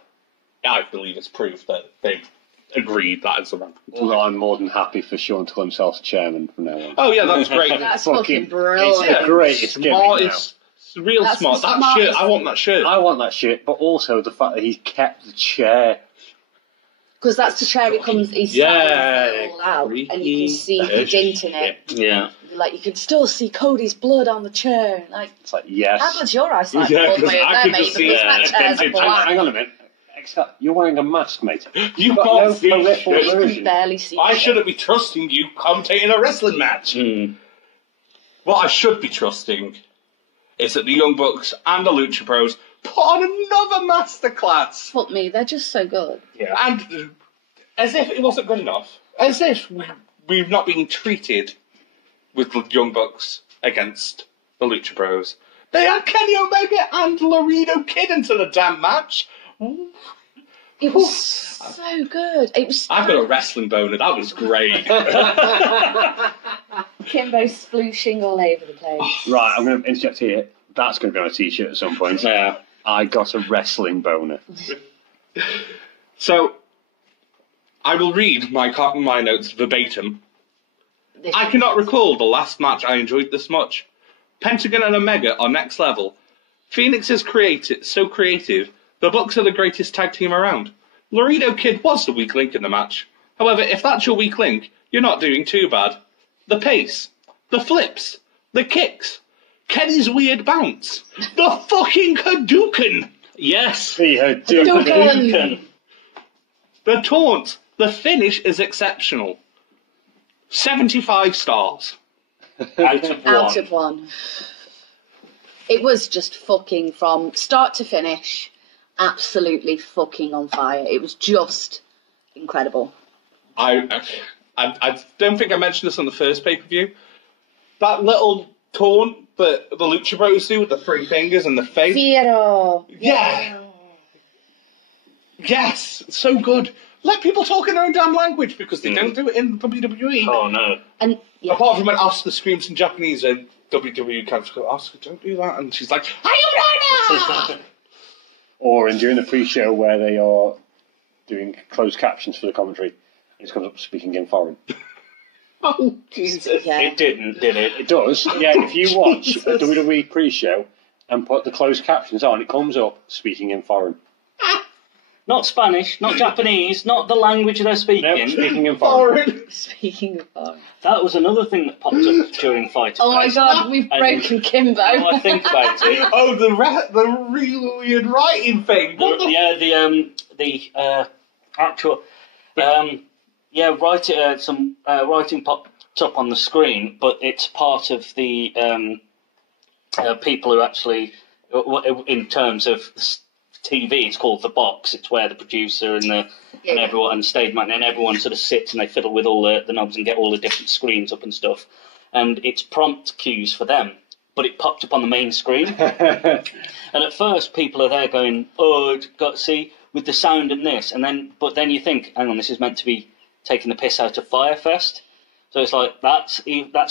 I believe it's proof that they've agreed that is the wrong. Although I'm more than happy for Sean to call himself chairman from now on. Oh yeah, that's great. That's fucking brilliant. It's the greatest gimmick now. It's real smart. That shirt, I want that shirt. I want that shirt, but also the fact that he's kept the chair. Because that's the chair it comes, he's all out, and you can see the dint in it. Yeah. Like, you can still see Cody's blood on the chair. Like, it's like, yes. How good's your eyesight? Yeah, because I could just see hang on a minute. You're wearing a mask, mate. You can't see You can barely see. I shouldn't be trusting you commentating a wrestling match. What I should be trusting is that the Young Bucks and the Lucha Bros put on another masterclass. Fuck me, they're just so good. Yeah. And as if it wasn't good enough, as if we've not been treated with the Young Bucks against the Lucha Bros, they had Kenny Omega and Laredo Kid into the damn match. It was so good. I've got a wrestling boner. That was great. Kimbo splooshing all over the place. Right, I'm going to interject here. That's going to be on a t-shirt at some point. Yeah. I got a wrestling boner. So, I will read my notes verbatim. I cannot recall the last match I enjoyed this much. Pentagon and Omega are next level. Phoenix is so creative. The Bucks are the greatest tag team around. Laredo Kid was the weak link in the match. However, if that's your weak link, you're not doing too bad. The pace, the flips, the kicks, Kenny's weird bounce, the fucking Hadouken. Yes, the Hadouken. The taunt, the finish is exceptional. 75 stars. Out of one. It was just fucking from start to finish, absolutely fucking on fire. It was just incredible. I don't think I mentioned this on the first pay-per-view. That little taunt that the Lucha Bros do with the three fingers and the face. Zero. Yeah. Yes, so good. Let people talk in their own damn language because they don't do it in WWE. Oh no. And apart from when Asuka screams in Japanese, WWE kind of go, Asuka, don't do that, and she's like, Ayurana! Or during the pre-show where they are doing closed captions for the commentary, it comes up speaking in foreign. Oh Jesus! Yeah. It didn't, did it? It does. Yeah, if you watch a WWE pre-show and put the closed captions on, it comes up speaking in foreign. Not Spanish, not Japanese, not the language they're speaking. No, speaking in foreign. Speaking of foreign. That was another thing that popped up during Fyter Fest. Oh my god, we've broken Kimbo. I think about it. Oh, the real weird writing thing. The actual some writing popped up on the screen, but it's part of the people who actually, in terms of TV, it's called the box. It's where the producer and everyone and the stage man and everyone sort of sits and they fiddle with all the knobs and get all the different screens up and stuff. And it's prompt cues for them, but it popped up on the main screen. And at first, people are there going, "Oh, got to see with the sound and this," but then you think, "Hang on, this is meant to be taking the piss out of Fyter Fest." So it's like that's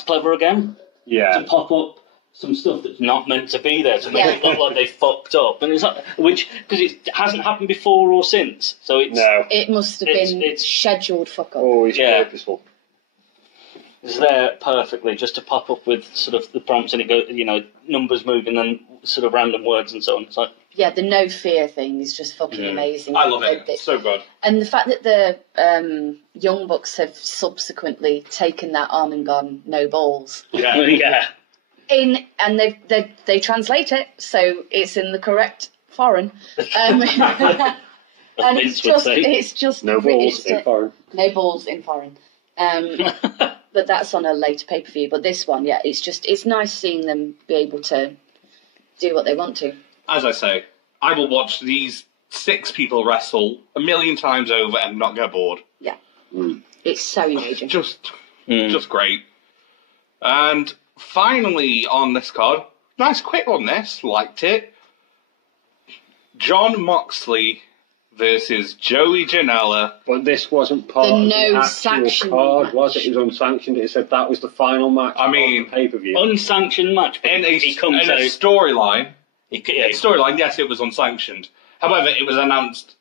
clever again. Yeah. To pop up some stuff that's not meant to be there to make it look like they fucked up, and it's not, because it hasn't happened before or since. So it must have been scheduled fuck up. Always purposeful. It's there perfectly just to pop up with sort of the prompts and it goes, numbers moving and sort of random words and so on. It's like, yeah, the no fear thing is just fucking amazing. I love it. It's so good. And the fact that the Young Bucks have subsequently taken that on and gone no balls. Yeah, yeah. And they translate it, so it's in the correct foreign. And it's just no balls in foreign. No balls in foreign. But that's on a later pay-per-view. But this one, it's nice seeing them be able to do what they want to. As I say, I will watch these 6 people wrestle a million times over and not get bored. Yeah. It's so engaging. Just great. And finally on this card, nice quick one this, liked it. Jon Moxley versus Joey Janela. But this wasn't part of the actual card, was it? It was unsanctioned. It said that was the final match. I mean, pay-per-view. Unsanctioned match. In a storyline. Storyline, yes, it was unsanctioned. However, it was announced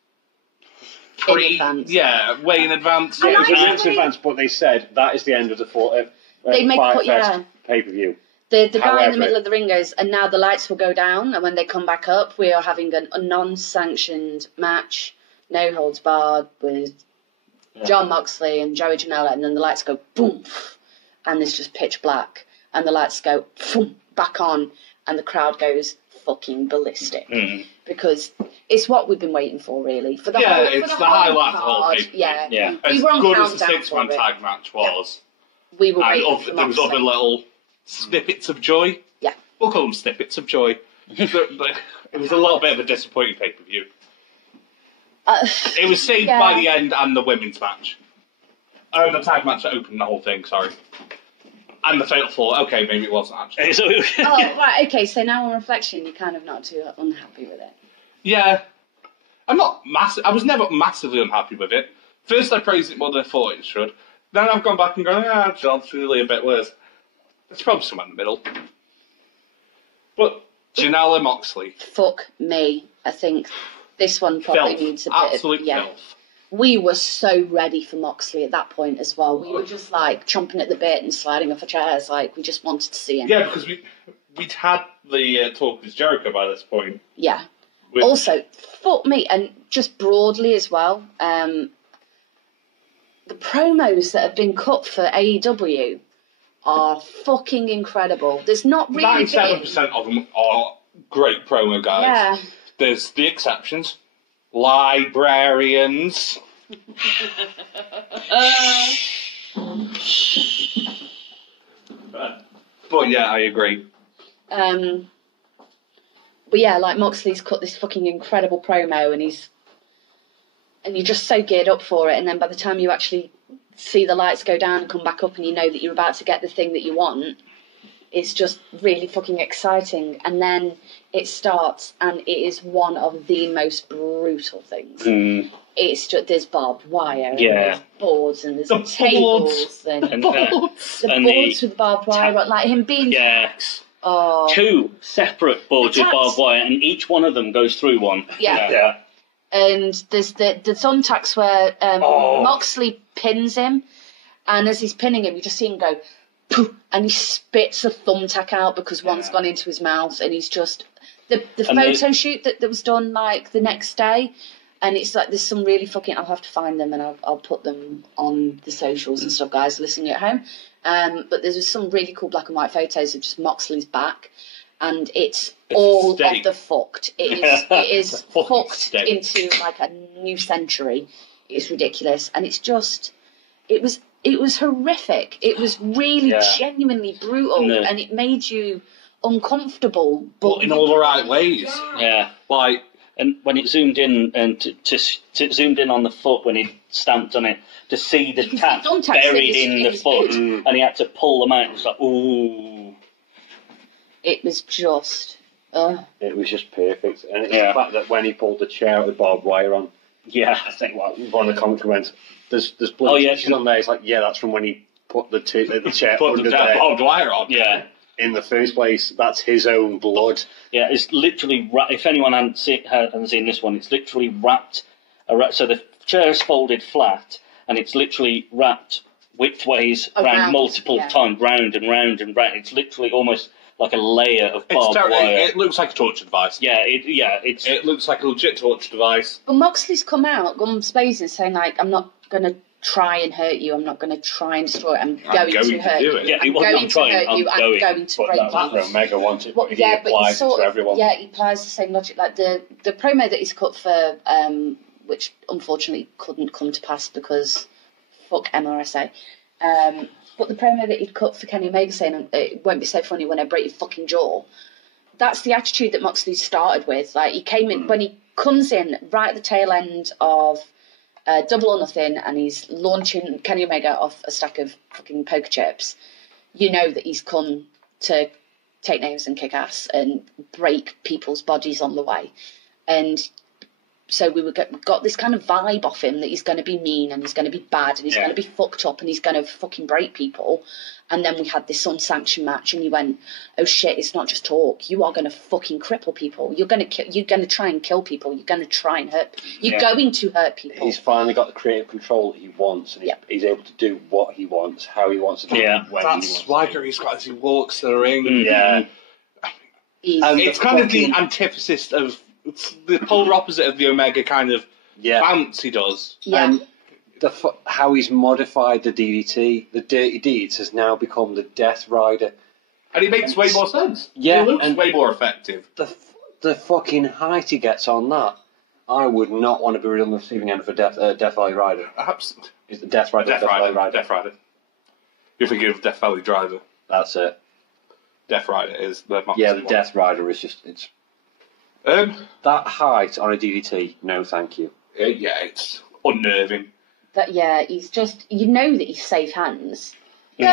in advance. Yeah, way in advance. Yeah, it was announced in advance, but they said that is the end of the Fyter Fest pay-per-view. The guy in the middle of the ring goes, and now the lights will go down, and when they come back up, we are having a non-sanctioned match, no holds barred, with Jon Moxley and Joey Janela, and then the lights go boom, and it's just pitch black, and the lights go boom, back on, and the crowd goes fucking ballistic. Because it's what we've been waiting for, really. For the whole, it's the highlight of the whole pay-per-view. Yeah. As good as the six-man tag match was. We were waiting for there was other little snippets of joy. Yeah. We'll call them snippets of joy. It was a little bit of a disappointing pay-per-view. It was saved by the end and the women's match. The tag match that opened the whole thing, sorry. And the Fatal 4. Okay, maybe it wasn't actually. Right, okay, so now on reflection, you're kind of not too unhappy with it. Yeah. I was never massively unhappy with it. First I praised it more than I thought it should. Then I've gone back and gone, it's really a bit worse. It's probably somewhere in the middle. But Janela Moxley. Fuck me. I think this one probably needs a bit absolute of... filth. We were so ready for Moxley at that point as well. We were just like chomping at the bit and sliding off our chairs. Like, we just wanted to see him. Yeah, because we'd had the talk with Jericho by this point. Yeah. Also, fuck me. And just broadly as well, the promos that have been cut for AEW are fucking incredible. There's not really 97% of them are great promo guys. Yeah. There's the exceptions. Librarians. But yeah, I agree. But yeah, like Moxley's cut this fucking incredible promo and you're just so geared up for it, and then by the time you actually see the lights go down and come back up and you know that you're about to get the thing that you want, it's just really fucking exciting. And then it starts, and it is one of the most brutal things. It's just, there's barbed wire, and there's boards, and there's tables, and boards with barbed wire, like him being... Two separate boards with barbed wire, and each one of them goes through one. Yeah. And there's the thumbtacks where Moxley pins him, and as he's pinning him, you just see him go, poof, and he spits a thumbtack out because one's gone into his mouth, and he's just... The photo shoot that was done, like, the next day, and it's like, there's some really fucking... I'll have to find them, and I'll put them on the socials and stuff, guys, listening at home. But there's some really cool black and white photos of just Moxley's back, and it's all of the fucked. It is fucked into like a new century. It's ridiculous, and it's just it was horrific. It was really genuinely brutal, and it made you uncomfortable, but in all the right ways. Yeah, like. And when it zoomed in, and to zoomed in on the foot when he stamped on it, to see the tap buried in the foot, and he had to pull them out. It was like, ooh. It was just... It was just perfect. And it's the fact that when he pulled the chair with barbed wire on, I think one of the comments went, there's blood on there. It's like, that's from when he put the chair under there. Barbed wire on. Yeah. In the first place, that's his own blood. Yeah, it's literally, if anyone hasn't seen this one, it's literally wrapped, so the chair's folded flat, and it's literally wrapped widthways around multiple times, round and round and round. It's literally almost like a layer of barbed wire. It looks like a torture device. It looks like a legit torture device. But Moxley's come out, guns blazing, saying, like, I'm not going to try and hurt you. I'm not going to try and destroy it. I'm going to hurt you. Yeah, I'm going to hurt you. I'm going to break you. Omega wants it, but he applies it to everyone. Yeah, he applies the same logic. Like the promo that he's cut for, which unfortunately couldn't come to pass because fuck MRSA. But the promo that he'd cut for Kenny Omega saying it won't be so funny when I break your fucking jaw. That's the attitude that Moxley started with. Like, he came in, when he comes in right at the tail end of Double or Nothing, and he's launching Kenny Omega off a stack of fucking poker chips, you know that he's come to take names and kick ass and break people's bodies on the way. And so we got this kind of vibe off him that he's going to be mean and he's going to be bad and he's going to be fucked up and he's going to fucking break people. And then we had this unsanctioned match, and he went, "Oh shit! It's not just talk. You are going to fucking cripple people. You're going to try and kill people. You're going to try and hurt. You're going to hurt people." He's finally got the creative control that he wants, and he's able to do what he wants, how he wants to do it, when that he wants swagger he's got as he walks the ring. Yeah, and it's kind of the antithesis of the polar opposite of the Omega kind of bounce he does. Yeah. And how he's modified the DDT, the Dirty Deeds, has now become the Death Rider. And it makes way more sense. Yeah. It looks way more effective. The fucking height he gets on that, I would not want to be on the receiving end for Death Valley Rider. Absolutely. Is the Death Rider Valley Rider? Death Rider. You're thinking of Death Valley Driver. That's it. Death Rider is the the Death Rider is just... it's that height on a DDT, no thank you. It's unnerving. He's just... You know that he's safe hands. He's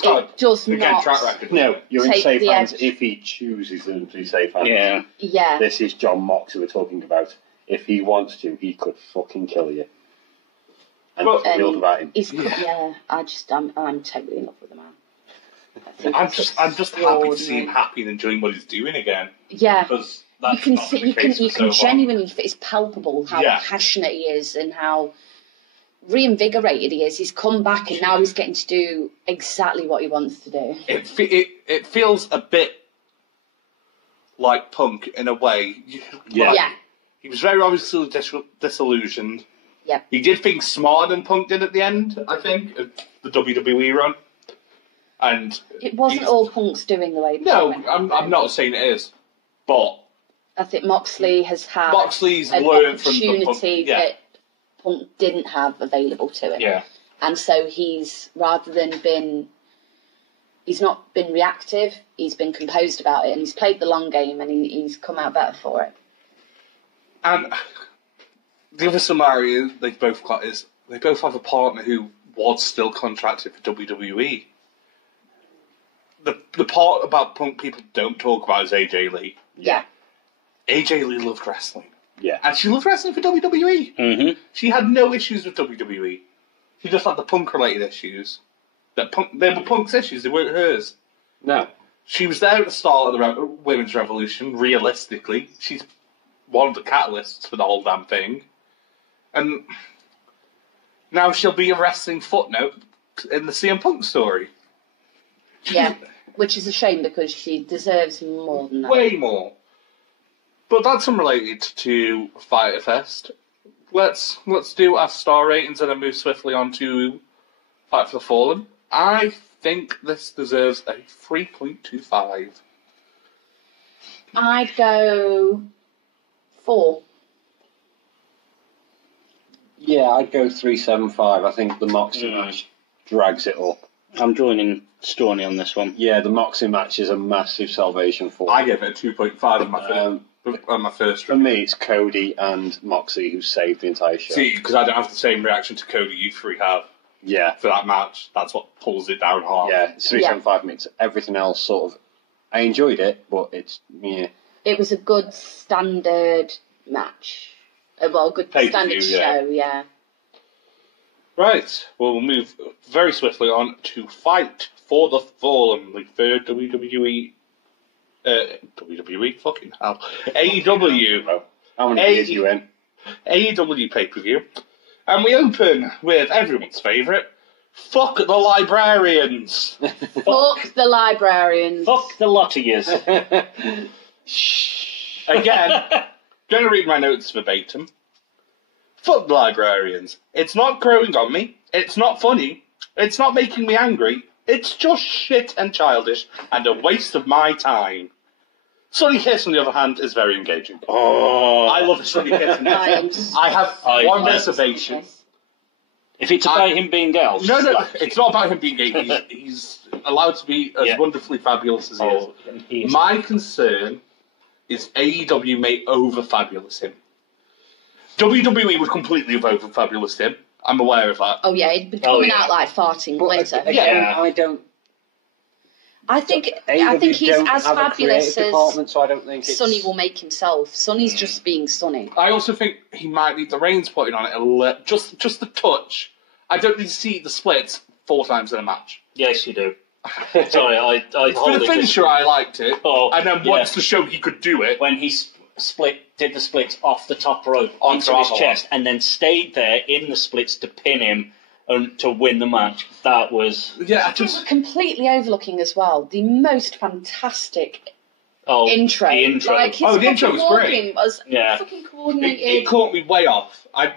got a track record. No, you're in safe hands if he chooses them to be safe hands. Yeah. This is John Moxley we're talking about. If he wants to, he could fucking kill you. And build about him. I'm totally in love with the man. I'm just happy to see him happy and enjoying what he's doing again. Yeah. Because you can genuinely, it's palpable how passionate he is and how reinvigorated he is. He's come back and now he's getting to do exactly what he wants to do. It feels a bit like Punk in a way. He was very obviously disillusioned. Yeah. He did things smarter than Punk did at the end, I think, of the WWE run. And it wasn't all Punk's doing the way. No, I'm not saying it is, but I think Moxley's learned from the opportunity that Punk didn't have available to him. Yeah, and so he's not been reactive. He's been composed about it, and he's played the long game, and he's come out better for it. And the other scenario they've both got is they both have a partner who was still contracted for WWE. The part about Punk people don't talk about is AJ Lee. Yeah. AJ Lee loved wrestling. Yeah. And she loved wrestling for WWE. Mm-hmm. She had no issues with WWE. She just had the Punk-related issues. They were Punk's issues, they weren't hers. No. She was there at the start of the women's revolution, realistically. She's one of the catalysts for the whole damn thing. And now she'll be a wrestling footnote in the CM Punk story. Yeah, which is a shame because she deserves more than that. Way more. But that's unrelated to Fyter Fest. Let's do our star ratings and then move swiftly on to Fight for the Fallen. I think this deserves a 3.25. I'd go 4. Yeah, I'd go 3.75. I think the Moxley match drags it up. I'm joining Straughan on this one. Yeah, the Moxley match is a massive salvation for I gave it a 2.5 on my first For me, it's Cody and Moxley who saved the entire show. See, because I don't have the same reaction to Cody you three have. Yeah. For that match. That's what pulls it down hard. Yeah, it's 3.75 minutes. Everything else sort of... I enjoyed it, but it's... Yeah. It was a good standard match. Well, a good standard show, yeah. Right, well, we'll move very swiftly on to Fight for the Fallen, the third WWE, fucking hell, AEW. How many years are you in? AEW pay-per-view. And we open with everyone's favourite, fuck the librarians. Fuck the librarians. Fuck the lot of yous. Again, going to read my notes verbatim. Fuck the librarians. It's not growing on me. It's not funny. It's not making me angry. It's just shit and childish and a waste of my time. Sunny Kiss, on the other hand, is very engaging. Oh, I love Sunny Kiss. I have one reservation. If it's about him being gay, no, it's not about him being gay. He's allowed to be as wonderfully fabulous as he is. My concern is AEW may over-fabulous him. WWE would completely have over-fabulous him. I'm aware of that. Oh, yeah, he'd be coming out like farting glitter. Again, I don't... I think he's as fabulous as so I don't think Sonny will make himself. Sonny's just being Sonny. I also think he might need the reins putting on it just the touch. I don't need to see the splits 4 times in a match. Yes, you do. Sorry, I for the finisher, I liked it. And then once to show he could do it, when he did the splits off the top rope onto his chest, and then stayed there in the splits to pin him and to win the match. That was we're completely overlooking as well the most fantastic intro. The intro. Like his the intro was great. Was fucking coordinated. It caught me way off. I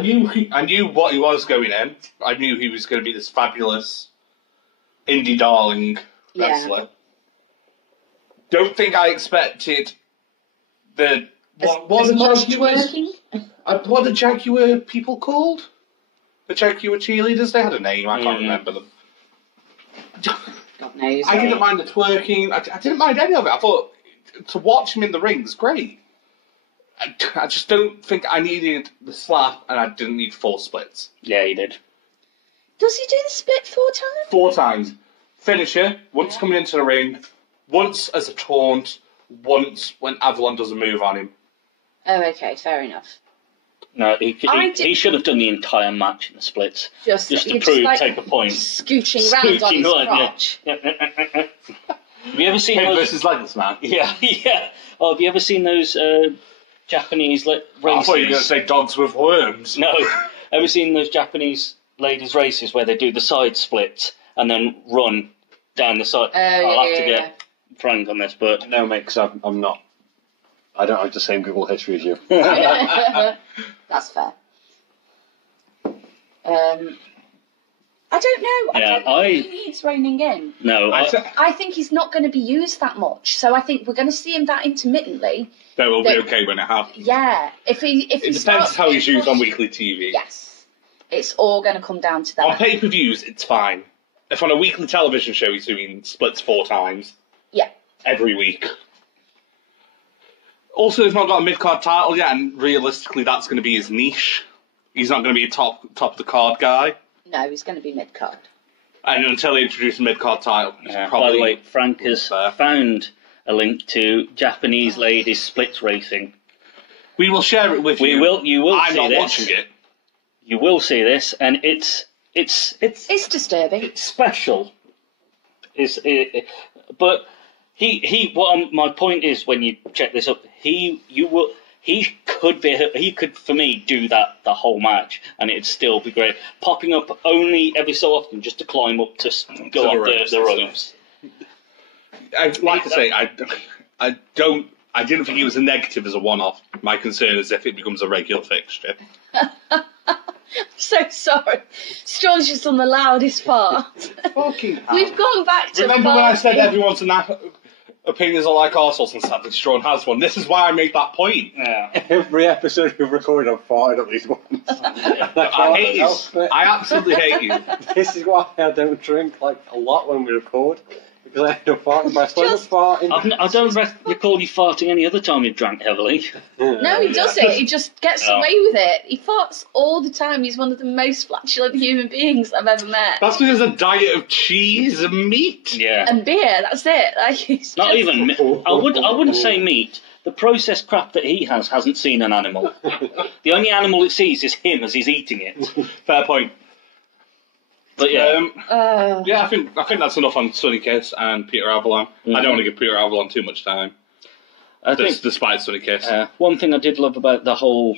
knew what he was going in. I knew he was going to be this fabulous indie darling wrestler. Don't think I expected what the Jaguar people called? The Jaguar cheerleaders? They had a name, I can't remember them. God knows. I didn't mind the twerking, I didn't mind any of it. I thought, to watch him in the ring was great. I just don't think I needed the slap, and I didn't need 4 splits. Yeah, he did. Does he do the split 4 times? 4 times. Finisher, once coming into the ring, once as a taunt, once when Avalon does a move on him. Oh, okay, fair enough. No, he should have done the entire match in the splits. Just to take a point. Scooching round on his crotch. Yeah. Have you ever seen those... versus Legless Man? Yeah. Oh, have you ever seen those Japanese races? I thought you were going to say dogs with worms. No. Ever seen those Japanese ladies' races where they do the side split and then run down the side? I'll have to get Frank on this, but... No, mate, because I'm not... I don't have the same Google history as you. That's fair. I don't know. I don't think he needs reining in. No. I think he's not going to be used that much, so I think we're going to see him that intermittently. That will be okay when it happens. Yeah. It depends how he's used on weekly TV. Yes. It's all going to come down to that. On pay-per-views, it's fine. If on a weekly television show he's doing splits 4 times. Yeah. Every week. Also, he's not got a mid-card title yet, and realistically that's going to be his niche. He's not going to be a top of the card guy. No, he's going to be mid-card. And until they introduce a mid-card title, by the way, Frank has found a link to Japanese ladies splits racing. We will share it with you. You will I'm see not this. watching it. You will see this, and it's disturbing. It's special. But my point is, when you check this up, he could for me do that the whole match, and it'd still be great. Popping up only every so often just to climb up to go up the ropes. I didn't think he was a negative as a one-off. My concern is if it becomes a regular fixture. I'm so sorry. Straughan's just on the loudest part. We've gone back to... Remember when I said everyone's opinions are like arseholes and sadly Straughan has one? This is why I made that point. Yeah. Every episode we've recorded, I've farted at least once. I hate you. I absolutely hate you. This is why I don't drink a lot when we record. Because I end up farting. I don't recall you farting any other time you've drank heavily. No, he doesn't. He just gets away with it. He farts all the time. He's one of the most flatulent human beings I've ever met. That's because a diet of cheese and meat. Yeah. And beer, that's it. Not even... I wouldn't say meat. The processed crap that he hasn't seen an animal. The only animal it sees is him as he's eating it. Fair point. But yeah, I think that's enough on Sonny Kiss and Peter Avalon. I don't want to give Peter Avalon too much time. Despite Sonny Kiss. One thing I did love about the whole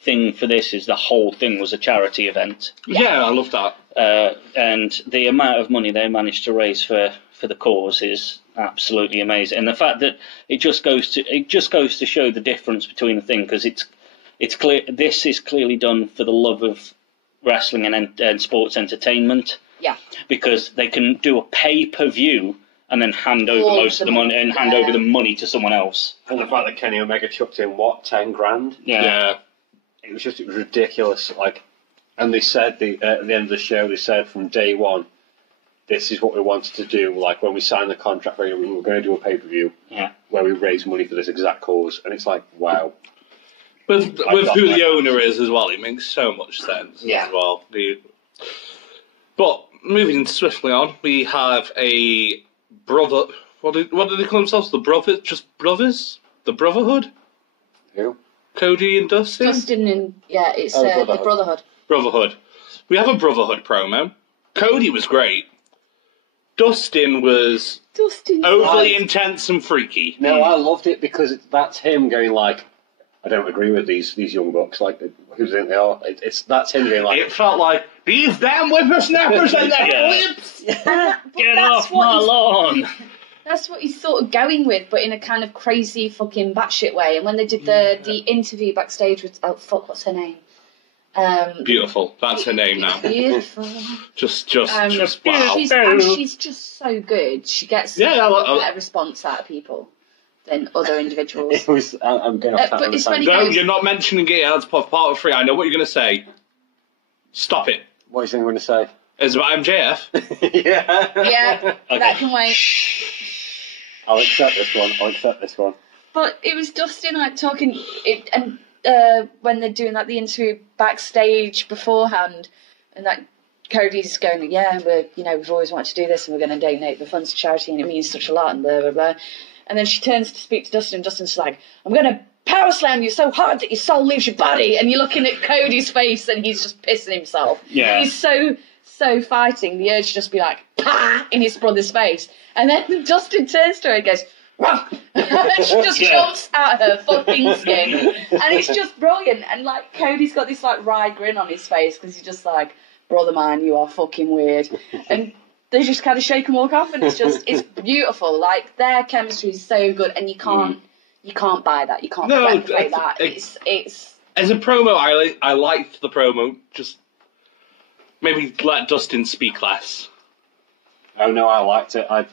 thing for this is the whole thing was a charity event. Yeah, I love that. And the amount of money they managed to raise for the cause is absolutely amazing. And the fact that it just goes to show the difference between the thing, because it's clear this is clearly done for the love of wrestling and sports entertainment. Yeah. Because they can do a pay-per-view and then hand over most of the money and hand over the money to someone else. And the fact that Kenny Omega chucked in 10 grand? Yeah. It was ridiculous. And they said at the end of the show, they said from day one, this is what we wanted to do. When we signed the contract, we were going to do a pay-per-view where we raise money for this exact cause. And it's wow. With who the owner is as well, it makes so much sense as well. But moving swiftly on, we have a brother. What do they call themselves? The brothers? Just brothers? The Brotherhood? Who? Cody and Dustin? Dustin and, yeah, it's the Brotherhood. Brotherhood. We have a Brotherhood promo. Cody was great. Dustin was overly intense and freaky. No, I loved it because that's him going like, I don't agree with these young bucks. Like, who do you think they are? That's him going like. It felt like these damn whippersnappers and their whips. Get off my lawn. That's what he's sort of going with, but in a kind of crazy fucking batshit way. And when they did the interview backstage with what's her name? Beautiful. That's her name now. Beautiful. Just wow. She's just so good. She gets a better response out of people than other individuals. I'm going to but it's No, you're not mentioning it as part of 3. I know what you're going to say. Stop it. What do you think I'm going to say? It's about MJF. Yeah, okay. That can wait. I'll accept this one. But it was Dustin like talking, when they're doing like the interview backstage beforehand, and like Cody's going, yeah, we've always wanted to do this, and we're going to donate the funds to charity, and it means such a lot, and blah blah blah. And then she turns to speak to Dustin, and Dustin's like, I'm going to power slam you so hard that your soul leaves your body, and you're looking at Cody's face, and he's just pissing himself. Yeah, he's so fighting the urge to just be like, pah, in his brother's face. And then Dustin turns to her and goes, Rah! And she just jumps out of her fucking skin. And it's just brilliant. And like Cody's got this like wry grin on his face because he's just like, brother man, you are fucking weird. And they just kind of shake and walk off, and it's beautiful. Like their chemistry is so good, and you can't buy that. You can't replicate that. It's as a promo, I liked the promo. Just maybe let Dustin speak less. Oh no, I liked it. I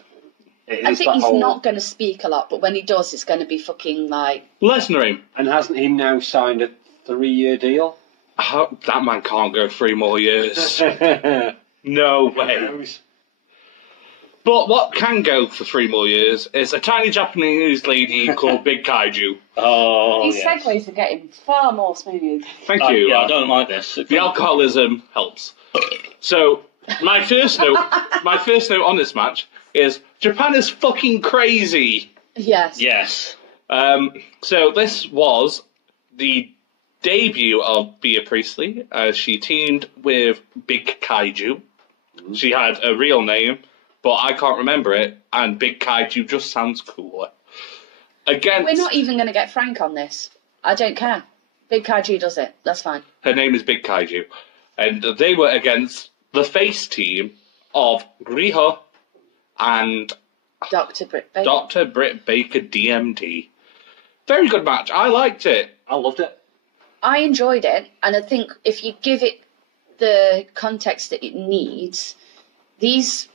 think he's not going to speak a lot, but when he does, it's going to be fucking like... Listen to him. And hasn't he now signed a 3-year deal? That man can't go 3 more years. No way. But what can go for 3 more years is a tiny Japanese lady called Big Kaiju. Oh, these segues are getting far more smooth. Thank you. Yeah, I don't like this. The alcoholism helps. So, my first note on this match is Japan is fucking crazy. Yes. Yes. So this was the debut of Bea Priestley as she teamed with Big Kaiju. She had a real name, but I can't remember it, and Big Kaiju just sounds cooler. We're not even going to get Frank on this. I don't care. Big Kaiju does it. That's fine. Her name is Big Kaiju. And they were against the face team of Riho and Dr. Britt Baker DMD. Very good match. I liked it. I loved it. I enjoyed it, and I think if you give it the context that it needs, these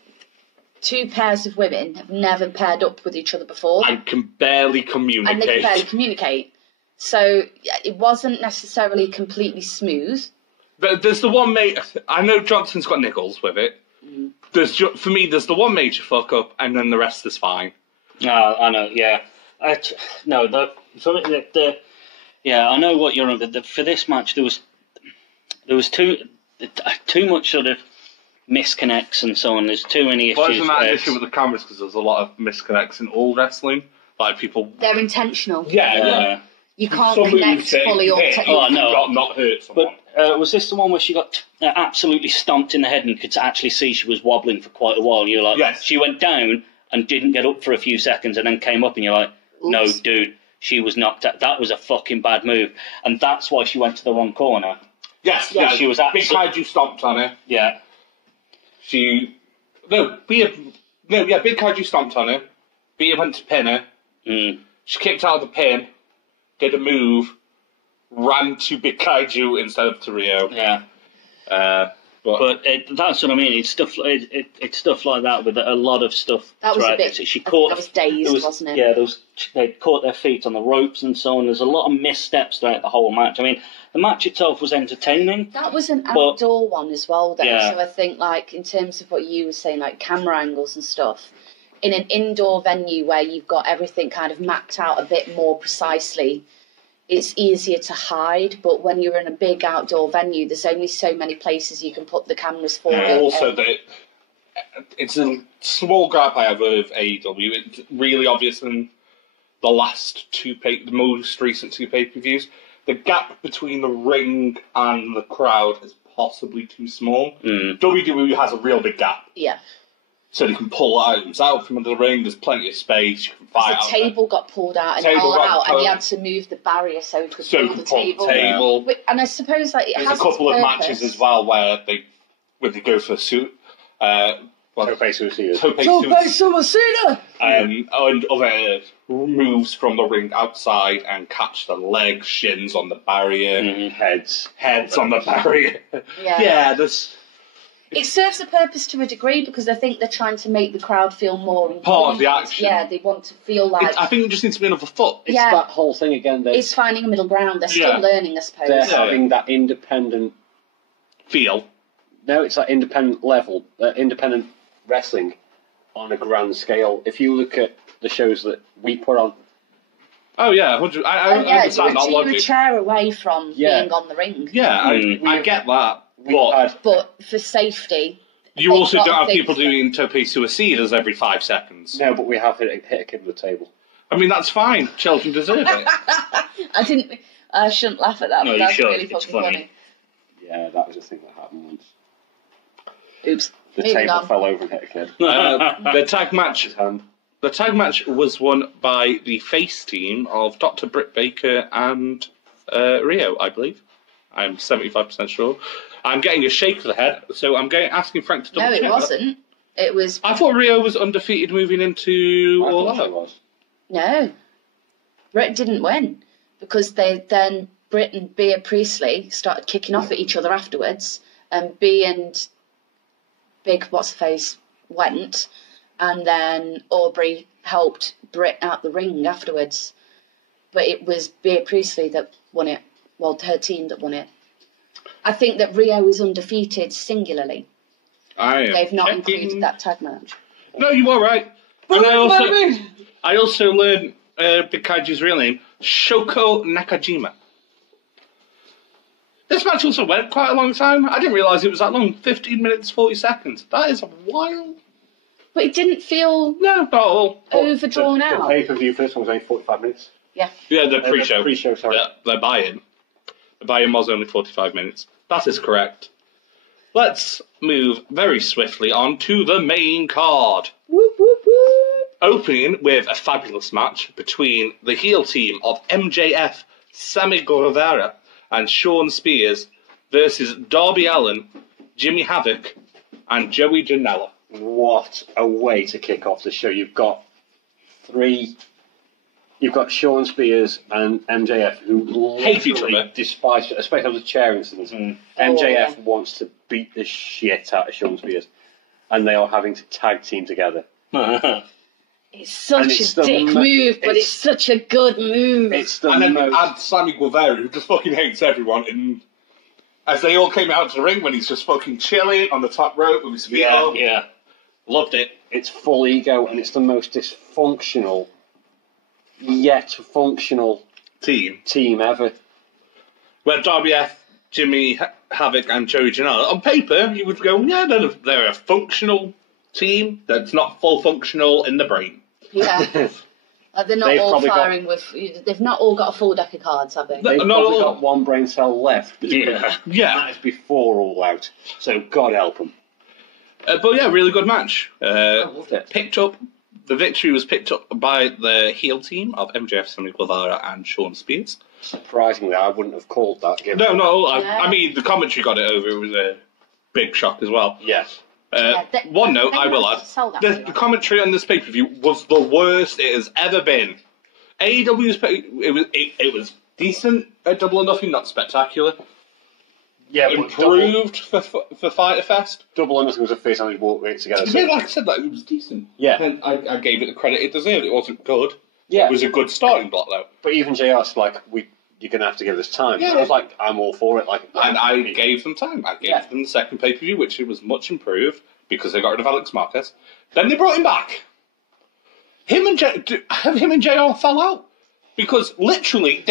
2 pairs of women have never paired up with each other before. And can barely communicate. So it wasn't necessarily completely smooth. There's the one I know Johnson's got niggles with it. For me, there's the one major fuck up, and then the rest is fine. I know. Yeah, I know what you're on. But for this match, there was too much sort of misconnects and so on. There's too many issues. Well, isn't that an issue with the cameras? Because there's a lot of misconnects in all wrestling. Like people, they're intentional. Yeah. You can't connect fully or technically. Oh no, not hurt someone. But was this the one where she got absolutely stomped in the head and you could actually see she was wobbling for quite a while? You're like, yes. She went down and didn't get up for a few seconds and then came up and you're like, no, dude, she was knocked out. That was a fucking bad move. And that's why she went to the wrong corner. Yes, yeah, she was Big Kaiju stomped on her. Yeah. Big Kaiju stomped on her. Bea went to pin her. She kicked out of the pin, did a move, ran to Big Kaiju instead of to Rio. Yeah. But that's what I mean. It's stuff like that with a lot of stuff. That was a bit. That was dazed, wasn't it? Yeah, they caught their feet on the ropes and so on. There's a lot of missteps throughout the whole match. I mean, the match itself was entertaining. That was an outdoor one as well, though. Yeah. So I think, like, in terms of what you were saying, like camera angles and stuff, in an indoor venue where you've got everything kind of mapped out a bit more precisely, it's easier to hide, but when you're in a big outdoor venue, there's only so many places you can put the cameras for. Also, that it's a small gripe I have with AEW. It's really obvious in the most recent two pay-per-views. The gap between the ring and the crowd is possibly too small. WWE has a real big gap. Yeah. So they can pull items out from under the ring. There's plenty of space. You can fight out. The table got pulled out and and he had to move the barrier so he could pull the table. Yeah. And I suppose like there's a couple of matches as well where they go for a suit. Tope Suicida! And other moves from the ring outside and catch the legs, shins on the barrier, heads on the barrier. Yeah, there's. It serves a purpose to a degree because I think they're trying to make the crowd feel more part of the action. Yeah, they want to feel like. I think it just needs to be another foot. It's that whole thing again. It's finding a middle ground. They're still learning, I suppose. They're having that independent feel. No, it's that independent level, independent wrestling on a grand scale. If you look at the shows that we put on. Oh yeah, I understand that logic. You're a chair away from being on the ring. Yeah, I get that. But for safety, you also don't have people doing tope suicidas every 5 seconds. No, but we have hit a kid with the table. I mean, that's fine. Children deserve it. I shouldn't laugh at that, but that's really fucking funny. Yeah, that was a thing that happened once. Oops. The table fell over and hit a kid. The tag match was won by the face team of Dr. Britt Baker and Rio, I believe. I'm 75% sure. I'm getting a shake of the head, so I'm asking Frank to double check. No, it wasn't. It was. I thought Rio was undefeated moving into All Out. No, Britt didn't win because then Britt and Bea Priestley started kicking off at each other afterwards, and Bea and Big What's-Her-Face went, and then Aubrey helped Britt out the ring afterwards. But it was Bea Priestley that won it. Well, her team that won it. I think that Rio is undefeated singularly. They've not included that tag match. No, you are right. And I also learned Big Kaiju's real name, Shoko Nakajima. This match also went quite a long time. I didn't realise it was that long. 15 minutes, 40 seconds. That is a while. But it didn't feel not at all. Overdrawn out. The pay-per-view for this one was only 45 minutes. Yeah. Yeah, the pre-show. Pre-show, sorry. Yeah, their buy-in. The buy-in was only 45 minutes. That is correct. Let's move very swiftly on to the main card. Whoop, whoop, whoop. Opening with a fabulous match between the heel team of MJF, Sammy Guevara, and Shawn Spears versus Darby Allin, Jimmy Havoc, and Joey Janela. What a way to kick off the show. You've got Shawn Spears and MJF who hate each other, despise, especially the chair incident. MJF wants to beat the shit out of Shawn Spears, and they are having to tag team together. It's such a dick move, but it's such a good move. And then you add Sammy Guevara, who just fucking hates everyone, and as they all came out to the ring when he's just fucking chilling on the top rope with his feet up. Yeah, loved it. It's full ego, and it's the most dysfunctional yet functional team ever. Where Darby F, Jimmy Havoc, and Joey Janela, on paper, you would go, yeah, they're a functional team that's not full functional in the brain. Yeah. They're not all firing they've not all got a full deck of cards, have they? They've probably got one brain cell left. Yeah. That is before All Out. So God help them. But yeah, really good match. I loved it. The victory was picked up by the heel team of MJF, Sammy Guevara, and Shawn Spears. Surprisingly, I wouldn't have called that. I mean, the commentary got it over. It was a big shock as well. Yes. One note I will add: the commentary on this pay-per-view was the worst it has ever been. AEW's it was decent at Double or Nothing, not spectacular. Yeah, improved for Fyter Fest. Double or Nothing was a face on his walk it together. Yeah, like I said, it was decent. Yeah, and I gave it the credit it deserved. It wasn't good. Yeah, it was a good starting block though. But even JR's like, you're going to have to give this time. Yeah. I was like, I'm all for it. And I gave them time. I gave them the second pay-per-view, which was much improved because they got rid of Alex Marquez. Then they brought him back. Him and JR fell out Because literally,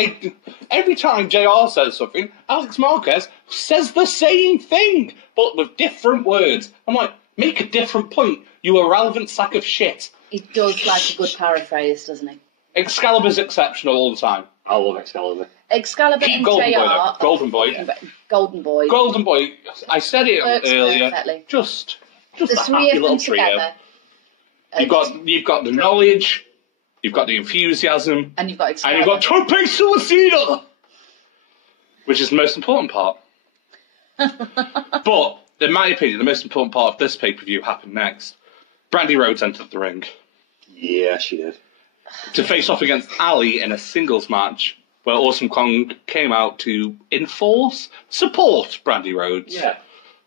every time JR says something, Alex Marquez says the same thing, but with different words. I'm like, make a different point, you irrelevant sack of shit. He does like a good paraphrase, doesn't he? Excalibur's exceptional all the time. I love Excalibur. Excalibur and Golden JR. Boy, though. Golden Boy. Yeah. Golden Boy. Golden Boy, I said it earlier. Perfectly. Just the a three happy of little them trio. together. You've got the knowledge, you've got the enthusiasm, and you've got Tope Suicida, which is the most important part. But, in my opinion, the most important part of this pay-per-view happened next. Brandy Rhodes entered the ring. Yeah, she did. To face off against Ali in a singles match, where Awesome Kong came out to support Brandy Rhodes. Yeah.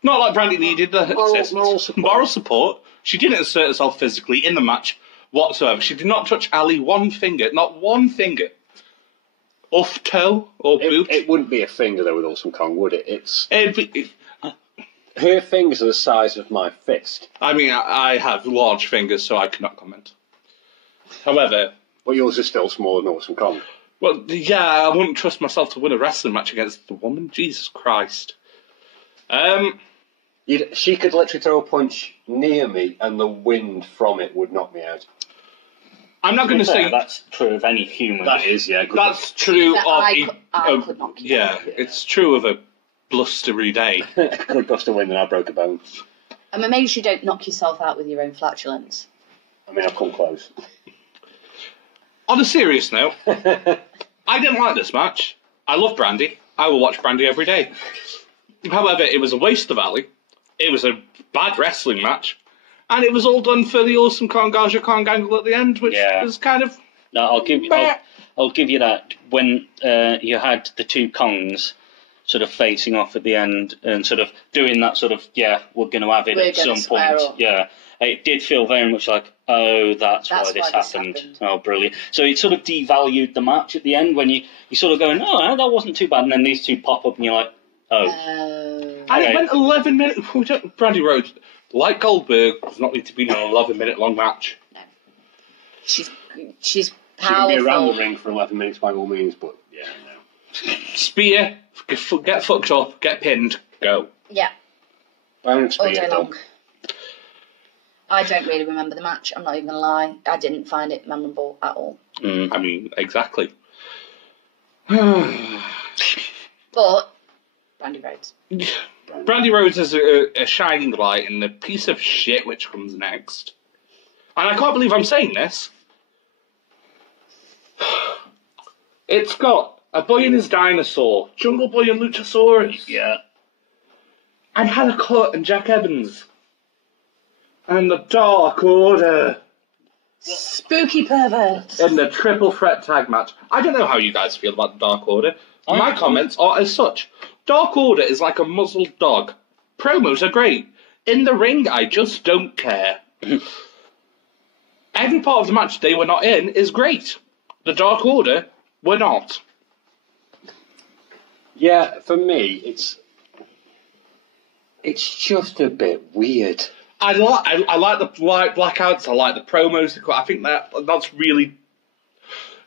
Not like Brandy needed the moral support. She didn't insert herself physically in the match whatsoever. She did not touch Ali one finger, not one finger. Off toe or boot. It wouldn't be a finger though with Awesome Kong, would it? Her fingers are the size of my fist. I mean, I have large fingers, so I cannot comment. However... But yours is still smaller than Awesome Kong. Well, yeah, I wouldn't trust myself to win a wrestling match against a woman. Jesus Christ. She could literally throw a punch near me and the wind from it would knock me out. I'm not going to say... That's true of any human. That is, yeah. That's true of... I could knock you out. Yeah, it's true of a blustery day. I could have gushed a wind and I broke a bone. I'm amazed you don't knock yourself out with your own flatulence. I mean, I've come close. On a serious note, I didn't like this match. I love Brandy. I will watch Brandy every day. However, it was a waste of Ali. It was a bad wrestling match. And it was all done for the Awesome Kong Kong angle at the end, which was kind of... No, I'll give you that. When you had the two Kongs sort of facing off at the end and sort of doing that sort of, we're going to have it at some point. Yeah. It did feel very much like, that's why this happened. Oh, brilliant. So it sort of devalued the match at the end when you sort of going, that wasn't too bad. And then these two pop up and you're like, And it went 11 minutes. Brandy Rhodes, like Goldberg, does not need to be in an 11-minute long match. No. She's powerful. She can be around the ring for 11 minutes by all means, but no. Spear, get fucked up, get pinned, go. Yeah. All day long. I don't really remember the match, I'm not even going to lie. I didn't find it memorable at all. I mean, exactly. But, Brandy Rhodes. Brandy Rhodes is a shining light in the piece of shit which comes next. And I can't believe I'm saying this. It's got a boy and his dinosaur, Jungle Boy and Luchasaurus. Yeah. And Hannah Cut and Jack Evans. And the Dark Order. Spooky perverts. In the triple threat tag match. I don't know how you guys feel about the Dark Order. My comments are as such. Dark Order is like a muzzled dog. Promos are great. In the ring, I just don't care. Every part of the match they were not in is great. The Dark Order were not. Yeah, for me, it's just a bit weird. I like the blackouts. I like the promos. I think that's really...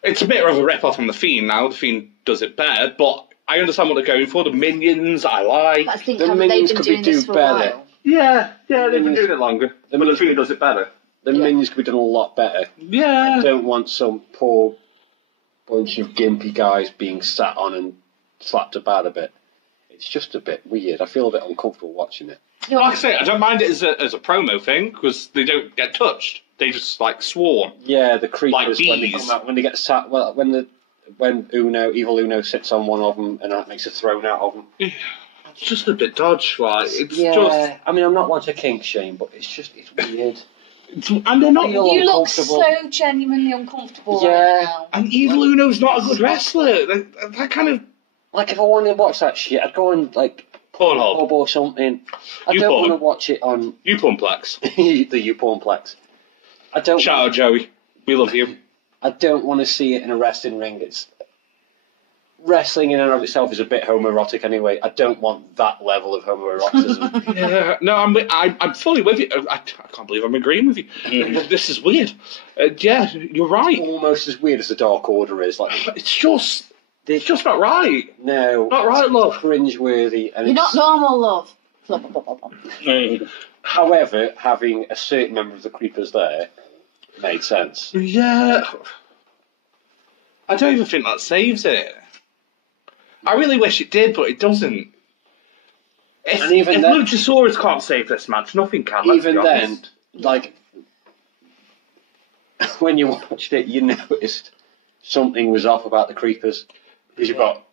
It's a bit of a rip-off from The Fiend now. The Fiend does it better, but I understand what they're going for. The Minions, I like. I think the Minions could be do better. Yeah, they've been doing it longer. But The Fiend does it better. The Minions could be done a lot better. Yeah. I don't want some poor bunch of gimpy guys being sat on and slapped about a bit. It's just a bit weird. I feel a bit uncomfortable watching it. Like I say, I don't mind it as a promo thing because they don't get touched. They just swarm. Yeah, the creepers like when they come out, when they get sat. Well, when Evil Uno sits on one of them and that makes a thrown out of them. Yeah, it's just a bit dodge. Just. I mean, I'm not one to kink shame, but it's weird. And they're not. You look so genuinely uncomfortable right now. And Evil Uno's not a good wrestler. That kind of. Like, if I wanted to watch that shit, I'd go on, Pornhub or something. I don't want to watch it on... YouPornplex. The YouPornplex. Shout out, Joey. We love you. I don't want to see it in a wrestling ring. wrestling in and of itself is a bit homoerotic anyway. I don't want that level of homoeroticism. Yeah, no, I'm fully with you. I can't believe I'm agreeing with you. This is weird. Yeah, you're right. It's almost as weird as the Dark Order is. Like, it's just not right. No, not right, love. Cringeworthy. And you're not normal, love. However, having a certain member of the Creepers there made sense. Yeah. I don't even think that saves it. I really wish it did, but it doesn't. If Luchasaurus can't save this match, nothing can. Even then, like, when you watched it, you noticed something was off about the Creepers. Because you've got,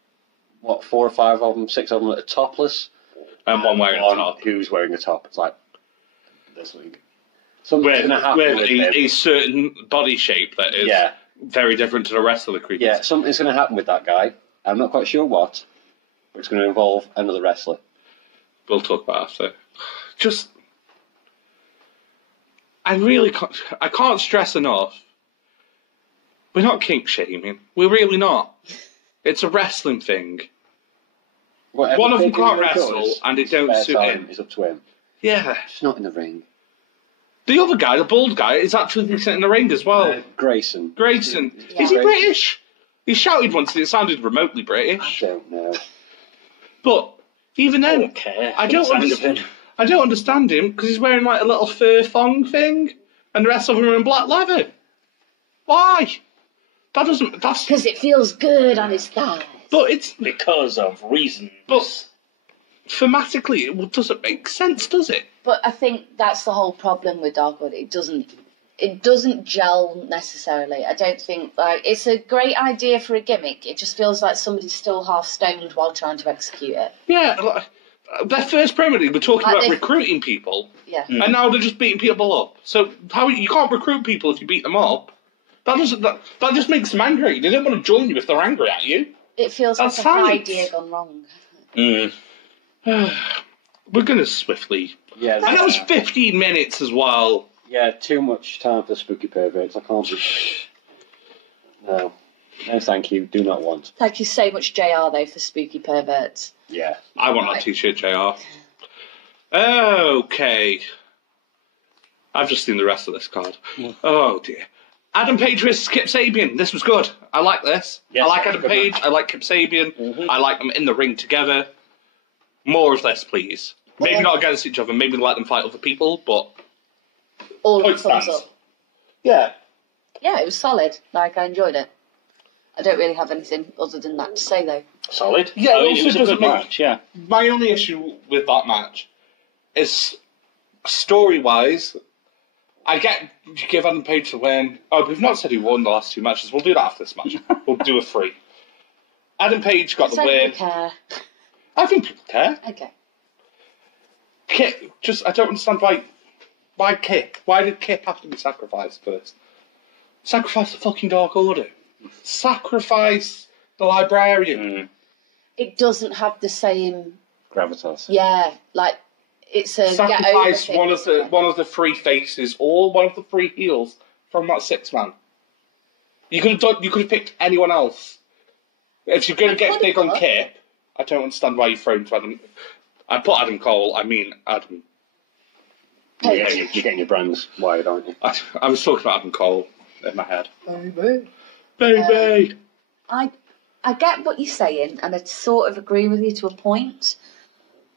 4 or 5 of them, 6 of them that are topless. And one wearing a top. Who's wearing a top? It's like, something's going to happen with a certain body shape that is very different to the rest of the Creepers. Yeah, something's going to happen with that guy. I'm not quite sure what, but it's going to involve another wrestler. We'll talk about after. Just, I can't stress enough. We're not kink shaming. We're really not. It's a wrestling thing. One of them can't wrestle, and it don't suit him. It's up to him. Yeah. It's not in the ring. The other guy, the bald guy, is actually sitting in the ring as well. Grayson. Is he British? He shouted once and it sounded remotely British. I don't know. But even then, I don't understand him because he's wearing like a little fur thong thing and the rest of them are in black leather. Why? That's because it feels good on his thighs. But it's because of reasons. But thematically, it doesn't make sense, does it? But I think that's the whole problem with Dark Order. It doesn't gel necessarily. I don't think, like, it's a great idea for a gimmick. It just feels like somebody's still half stoned while trying to execute it. Yeah, like, their first promo, they were talking about recruiting people. Yeah. And now they're just beating people up. So you can't recruit people if you beat them up. That just makes them angry. They don't want to join you if they're angry at you. It feels like a high idea gone wrong. We're going to swiftly. Yeah. And that was 15 minutes as well. Yeah, too much time for spooky perverts. I can't be... No, thank you. Do not want. Thank you so much, JR, though, for spooky perverts. Yeah. I want that t-shirt, JR. Okay. I've just seen the rest of this card. Oh, dear. Adam Page versus Kip Sabian. This was good. I like this. Yes, I like Adam Page. I like Kip Sabian. Mm-hmm. I like them in the ring together. More of this, please. Maybe not against each other. Maybe let them fight other people, but... All thumbs up. Yeah. Yeah, it was solid. Like, I enjoyed it. I don't really have anything other than that to say, though. Solid? Yeah, it was a good match, yeah. My only issue with that match is, story-wise, I get you give Adam Page the win. Oh, we've not said he won the last 2 matches. We'll do that after this match. We'll do a 3. Adam Page got the win. Care. I think people care. Okay. Kip, I don't understand why Kip? Why did Kip have to be sacrificed first? Sacrifice the fucking Dark Order. Sacrifice the librarian. It doesn't have the same gravitas. Yeah, like it's a sacrifice one of the 3 faces or one of the 3 heels from that 6-man. You could have picked anyone else. If you're going to get big on Kip, I don't understand why you throw him to Adam. I put Adam Cole. I mean Adam. Yeah, you're getting your brands wide, aren't you? I was talking about Adam Cole in my head. Baby. I get what you're saying, and I sort of agree with you to a point.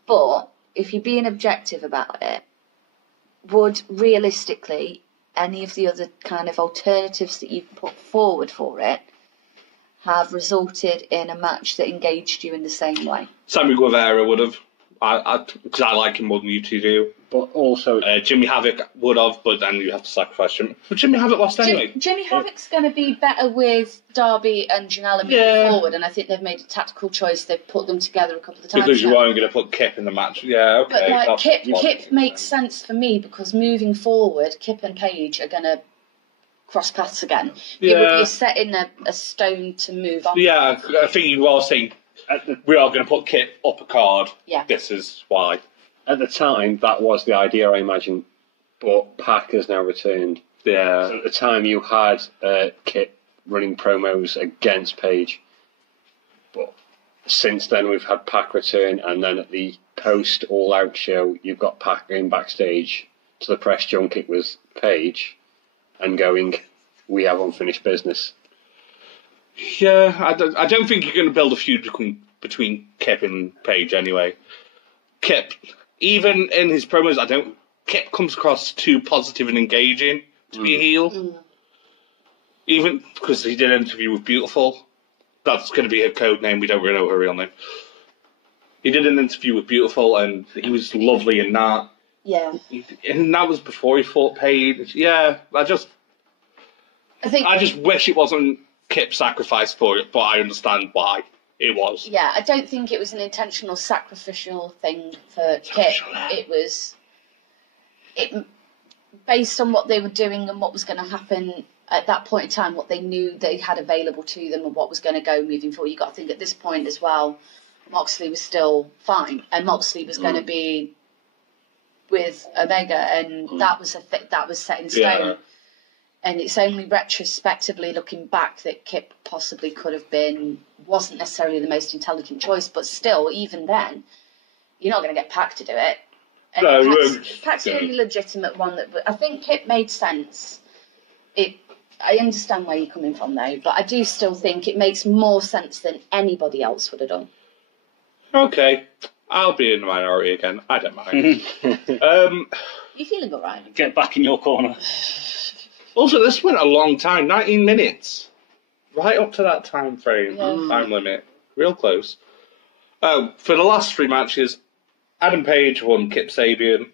But if you're being objective about it, would realistically any of the other kind of alternatives that you've put forward for it have resulted in a match that engaged you in the same way? Sammy Guevara would have. Because I like him more than you two do. But also... Jimmy Havoc would have, but then you have to sacrifice him. But Jimmy Havoc lost anyway. Jimmy Havoc's going to be better with Darby and Janela moving forward, and I think they've made a tactical choice. They've put them together a couple of times. Because you weren't going to put Kip in the match. Yeah, okay. But like, Kip makes sense for me, because moving forward, Kip and Paige are going to cross paths again. Yeah. It would be setting a stone to move on. Yeah, I think you are saying... we are going to put Kip up a card. Yeah. This is why. At the time, that was the idea, I imagine. But Pac has now returned. Yeah. So at the time, you had Kip running promos against Paige. But since then, we've had Pac return, and then at the post All Out show, you've got Pac going backstage to the press junket with Paige and going, "We have unfinished business." Yeah, I don't think you're going to build a feud between Kip and Paige anyway. Kip, even in his promos, Kip comes across too positive and engaging to be a heel. Even because he did an interview with Beautiful. That's going to be her code name. We don't really know her real name. He did an interview with Beautiful, and he was lovely in that. Yeah. And that was before he fought Paige. Yeah, I just wish it wasn't Kip's sacrifice for it, but I understand why it was. Yeah, I don't think it was an intentional sacrificial thing for Kip. It was based on what they were doing and what was going to happen at that point in time, what they knew they had available to them and what was going to go moving forward. You've got to think at this point as well, Moxley was still fine, and Moxley was going to be with Omega, and that was that was set in stone. Yeah. And it's only retrospectively looking back that Kip possibly could have wasn't necessarily the most intelligent choice, but still, even then, you're not going to get Pac to do it. And no, Pac's the only legitimate one that. I think Kip made sense. I understand where you're coming from, though, but I do still think it makes more sense than anybody else would have done. Okay, I'll be in the minority again. I don't mind. You feeling all right? Get back in your corner. Also, this went a long time, 19 minutes. Right up to that time frame, time limit. Real close. For the last 3 matches, Adam Page won Kip Sabian.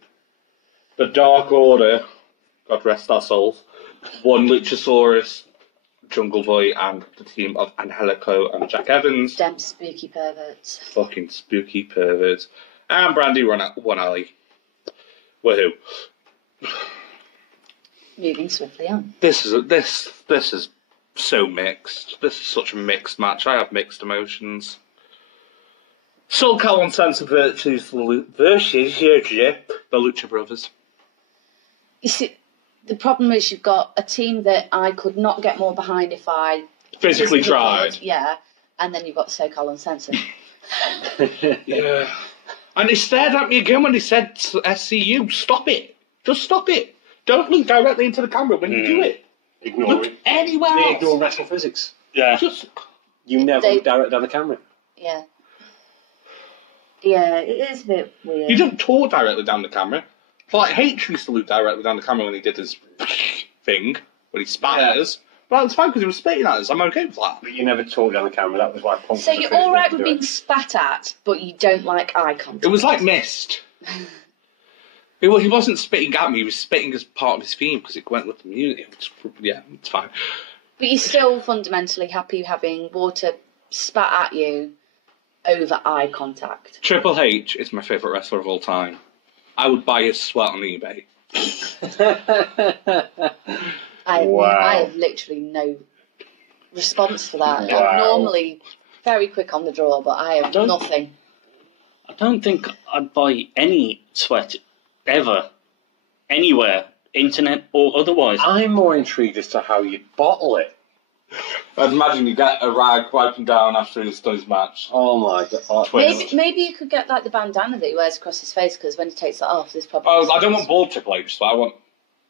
The Dark Order, God rest our souls, won Luchasaurus, Jungle Boy, and the team of Angelico and Jack Evans. Damn spooky perverts. Fucking spooky perverts. And Brandy won Ali. Woohoo. Moving swiftly on. This is so mixed. This is such a mixed match. I have mixed emotions. Soul Cal and Sense of Virtues versus the Lucha Brothers. You see, the problem is you've got a team that I could not get more behind if I physically tried. Yeah, and then you've got SoCal Uncensored. Yeah. And they stared at me again when they said SCU, stop it. Just stop it. Don't look directly into the camera when you do it. Ignore it. Anywhere They else. ignore wrestling physics. Yeah. You never look directly down the camera. Yeah. Yeah, it is a bit weird. You don't talk directly down the camera. Like, H used to look directly down the camera when he did his thing, when he spat at us. But that's fine because he was spitting at us. I'm okay with that. But you never talk down the camera. That was why Punk. So you're all right with being spat at, but you don't like eye contact. It was like mist. Well, he wasn't spitting at me. He was spitting as part of his theme because it went with the music. Yeah, it's fine. But you're still fundamentally happy having water spat at you over eye contact. Triple H is my favourite wrestler of all time. I would buy his sweat on eBay. I have literally no response for that. Wow. I'm normally very quick on the draw, but I have nothing. I don't think I'd buy any sweat ever, anywhere, internet or otherwise. I'm more intrigued as to how you'd bottle it. I'd imagine you get a rag wiping down after he's done his match. Oh my god. Maybe you could get like the bandana that he wears across his face, because when he takes that off, there's probably... I don't want bald Triple H sweat. I want,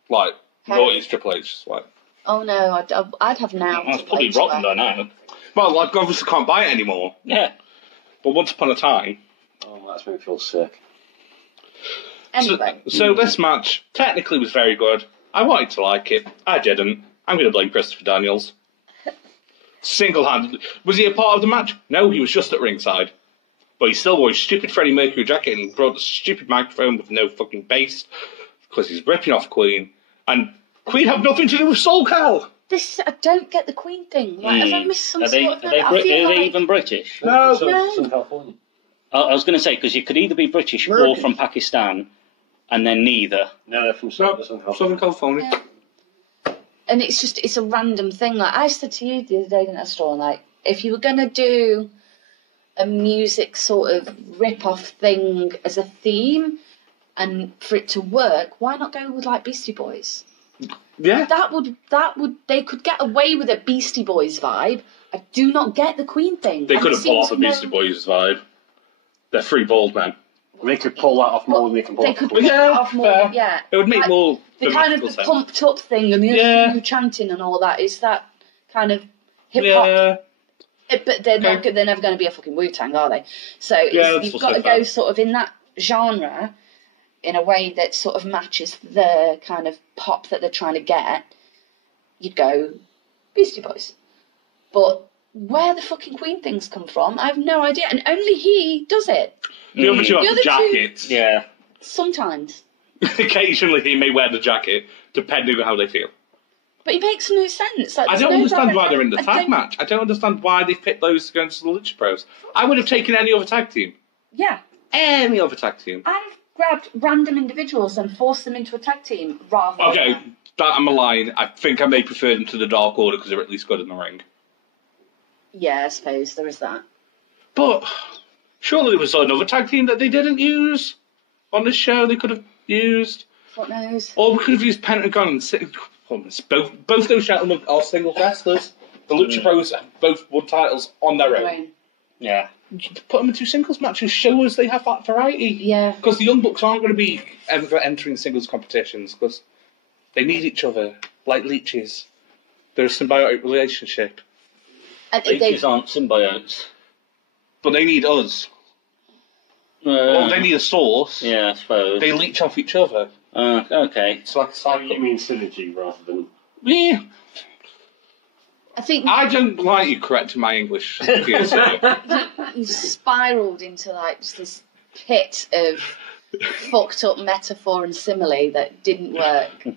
like, naughty Triple H sweat. Oh no, I'd have now. That's probably rotten by now. Well, I obviously can't buy it anymore. Yeah. But once upon a time... Oh, that's made me feel sick. Anyway. So this match technically was very good. I wanted to like it. I didn't. I'm going to blame Christopher Daniels. Single-handedly. Was he a part of the match? No, he was just at ringside. But he still wore his stupid Freddie Mercury jacket and brought the stupid microphone with no fucking bass because he's ripping off Queen. And Queen have nothing to do with Soul Cal. I don't get the Queen thing. Like, have I missed some Are they even British? No. From California. I was going to say, because you could either be British or from Pakistan, and then neither. No, they're from Southern California. Yeah. And it's a random thing. Like I said to you the other day, didn't I, Straughan? Like, if you were going to do a music sort of rip-off thing as a theme, and for it to work, why not go with, like, Beastie Boys? Yeah. That would they could get away with a Beastie Boys vibe. I do not get the Queen thing. They couldn't pull off a Beastie Boys vibe. They're three bald men. They could pull that off more than they can pull. They could pull that off more. Yeah. It would make more. The kind of the pumped up thing and the chanting and all that is that kind of hip hop. Yeah. But they're never going to be a fucking Wu-Tang, are they? So you've got to go sort of in that genre in a way that sort of matches the kind of pop that they're trying to get. You'd go Beastie Boys. But where the fucking Queen things come from, I have no idea. And only he does it. The other two have the jackets. Yeah. Sometimes. Occasionally he may wear the jacket, depending on how they feel. But it makes no sense. Like, I don't understand why they're in the tag match. I don't understand why they picked those against the Lucha Bros. I would have taken any other tag team. Yeah. Any other tag team. I'd have grabbed random individuals and forced them into a tag team rather than... Okay, that I'm a line. I think I may prefer them to the Dark Order because they're at least good in the ring. Yeah, I suppose there is that. But surely there was another tag team that they didn't use on this show they could have used. What knows? Or we could have used Pentagon and... Both those gentlemen are single wrestlers. The Lucha Bros both won titles on their own. Yeah. Put them into singles matches, show us they have that variety. Yeah. Because the Young Bucks aren't going to be ever entering singles competitions because they need each other like leeches. They're a symbiotic relationship. Leeches aren't symbiotes. But they need us. Well, they need a source. Yeah, I suppose. They leech off each other. Okay. It's like a cycle. You mean synergy rather than... Yeah. I don't like you correcting my English. You spiralled into like just this pit of fucked up metaphor and simile that didn't work.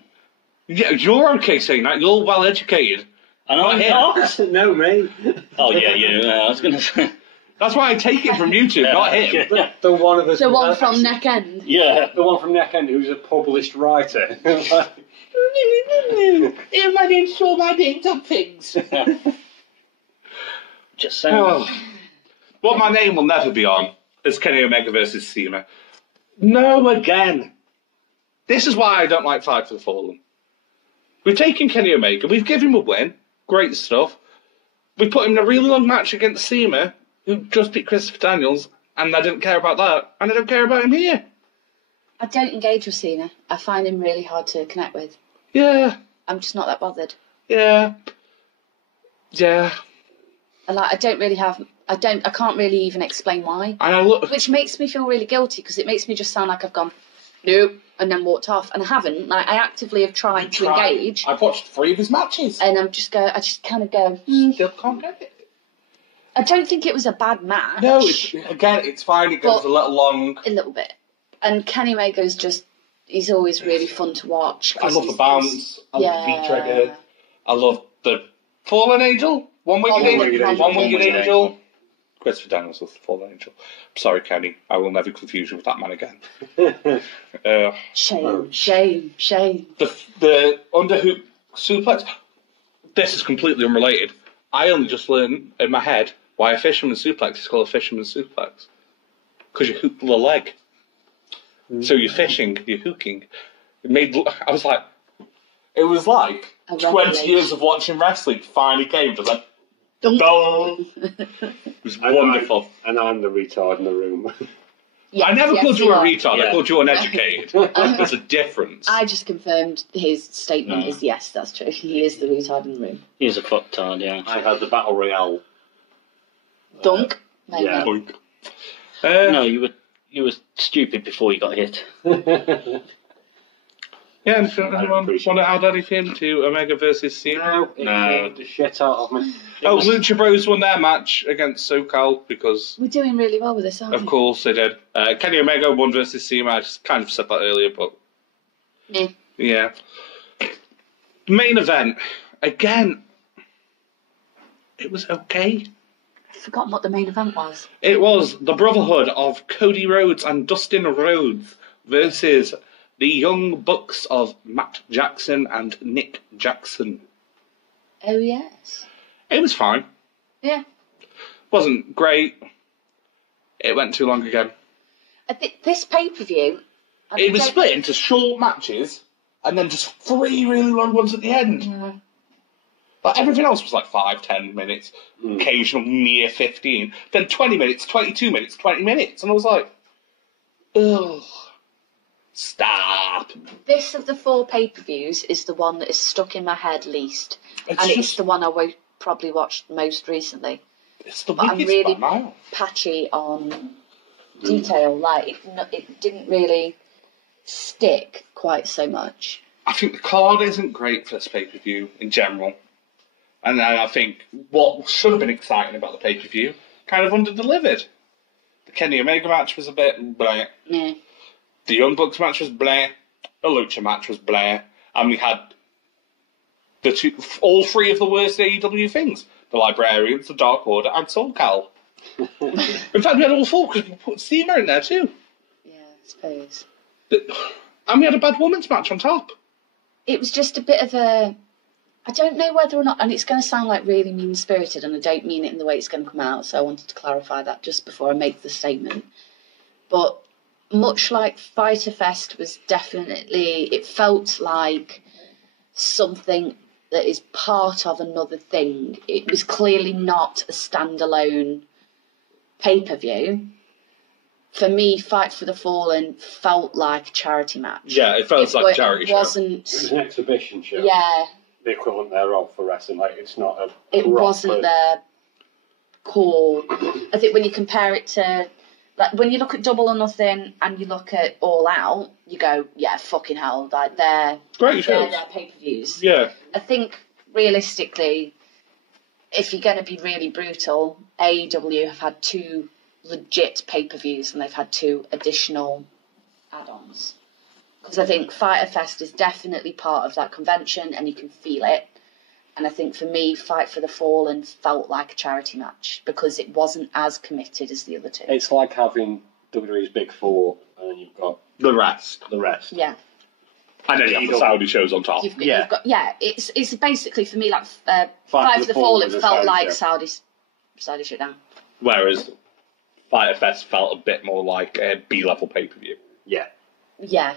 Yeah, you're okay saying that. You're well educated. And I'm not. No, me. Oh yeah, you. I was gonna say. That's why I take it from you two, not him. Yeah. The one of us. The one from Neck End. Yeah. The one from Neck End who's a published writer. My name's Shaw, my name's on things. Just saying. What my name will never be on is Kenny Omega versus Cena. No, again. This is why I don't like Fight for the Fallen. We've taken Kenny Omega, we've given him a win, great stuff. We put him in a really long match against Cena, who just beat Christopher Daniels, and I didn't care about that, and I don't care about him here. I don't engage with Cena. I find him really hard to connect with. Yeah. I'm just not that bothered. Yeah. Yeah. I don't really have... I can't really even explain why. And which makes me feel really guilty, because it makes me just sound like I've gone, nope, and then walked off. And I haven't. Like, I actively have tried to engage. I've watched 3 of his matches. And I just kind of go... Still can't get it. I don't think it was a bad match. No, it's fine. It goes a little long. A little bit. And Kenny Omega's just... He's always really fun to watch. I love the bounce. I love the V-trigger. I love the Fallen Angel. One-winged angel. Christopher Daniels was the Fallen Angel. I'm sorry, Kenny. I will never confuse you with that man again. Shame. The underhook suplex. This is completely unrelated. I only just learned in my head why a fisherman suplex is called a fisherman suplex. Because you hook the leg. So you're fishing, you're hooking. I was like, it was like 20 years of watching wrestling finally came. Just like, dong. It was wonderful. And I'm the retard in the room. I never called you a retard, I called you uneducated. There's a difference. I just confirmed his statement is yes, that's true. He is the retard in the room. He is a fucktard, yeah. I had the Battle Royale. Dunk? Dunk. No, you were stupid before you got hit. Yeah, and anyone want to add anything to Omega versus Cena? No. The shit out of me. Lucha Bros won their match against SoCal because... We're doing really well with this, aren't we? Of course they did. Kenny Omega won versus Cena. I just kind of said that earlier, but... Yeah. Main event. Again, it was okay. I've forgotten what the main event was. It was the Brotherhood of Cody Rhodes and Dustin Rhodes versus the Young Bucks of Matt Jackson and Nick Jackson. Oh, yes. It was fine. Yeah. Wasn't great. It went too long again. This pay-per-view... It was split into short matches and then just 3 really long ones at the end. Yeah. But everything else was like 5, 10 minutes, occasional near 15, then 20 minutes, 22 minutes, 20 minutes. And I was like, ugh, stop. This of the 4 pay-per-views is the one that is stuck in my head least. It's the one I probably watched most recently. It's the but I'm really patchy on detail. Like, it didn't really stick quite so much. I think the card isn't great for this pay-per-view in general. And then I think what should have been exciting about the pay-per-view kind of under-delivered. The Kenny Omega match was a bit bleh. Yeah. The Young Bucks match was bleh. The Lucha match was bleh. And we had all 3 of the worst AEW things. The Librarians, the Dark Order, and Skål. In fact, we had all 4 because we put Steamer in there too. Yeah, I suppose. And we had a bad women's match on top. It was just a bit of a... I don't know whether or not... And it's going to sound like really mean-spirited, and I don't mean it in the way it's going to come out, so I wanted to clarify that just before I make the statement. But much like Fyter Fest was definitely... It felt like something that is part of another thing. It was clearly not a standalone pay-per-view. For me, Fight for the Fallen felt like a charity match. Yeah, it felt like a charity show. It was an exhibition show. Yeah. The equivalent thereof for wrestling. Like, it's not a... It wasn't their core. I think when you compare it to... Like, when you look at Double or Nothing and you look at All Out, you go, yeah, fucking hell. Like, they're their pay-per-views. Yeah. I think, realistically, if you're going to be really brutal, AEW have had 2 legit pay-per-views and they've had 2 additional add-ons. Because I think Fyter Fest is definitely part of that convention and you can feel it. And I think for me, Fight for the Fallen felt like a charity match because it wasn't as committed as the other 2. It's like having WWE's Big 4 and then you've got the rest. Yeah. And then you have the Saudi shows on top. You've got, it's basically for me like Fight for the Fallen felt like Saudi shutdown. Whereas Fyter Fest felt a bit more like a B-level pay-per-view. Yeah. Yeah.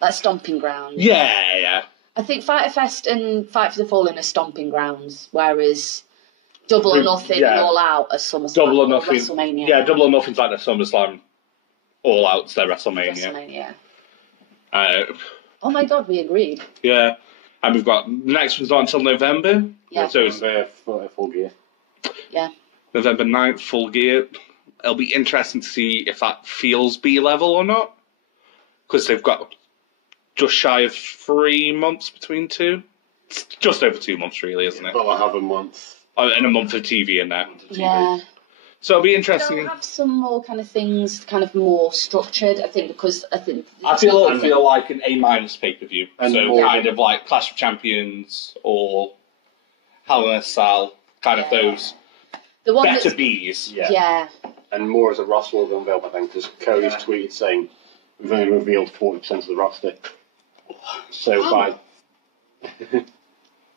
Like stomping grounds. Yeah. I think Fyter Fest and Fight for the Fallen are stomping grounds, whereas Double or Nothing and All Out are SummerSlam. Double or Nothing. WrestleMania. Yeah, Double or Nothing's like their SummerSlam. All Out's their WrestleMania. Oh my god, we agreed. Yeah. And we've got... Next one's not until November. Yeah. So it's Full Gear. Yeah. November 9th, Full Gear. It'll be interesting to see if that feels B-level or not. Because they've got... just shy of 3 months between 2. It's just over 2 months, really, isn't it? But we'll have a month. And a month of TV in there. Yeah. So it'll be interesting. They'll have some more kind of things, kind of more structured, I think, because I think... I feel like an A- pay-per-view. So kind of like Clash of Champions or Hell in a Cell, kind of those the one better Bs. Yeah. And more as a roster will be unveiled, I think, because Cody's tweeted saying we've only revealed 40% of the roster. So by...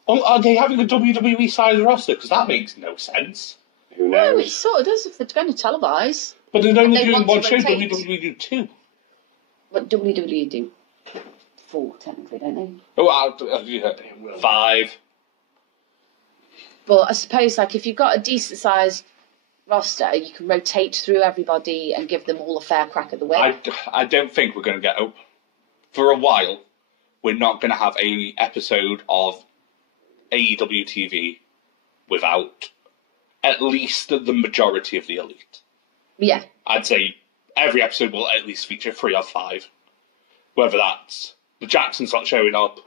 Are they having a WWE size roster? Because that makes no sense. Who knows? No, it sort of does if they're going to televise. But they're only doing one show, WWE do 2. But WWE do 4, technically, don't they? Oh, 5. But I suppose, like, if you've got a decent-sized roster, you can rotate through everybody and give them all a fair crack at the whip. I don't think we're going to get... For a while, we're not going to have a episode of AEW TV without at least the majority of the elite. Yeah. I'd say every episode will at least feature 3 or 5. Whether that's the Jacksons not showing up,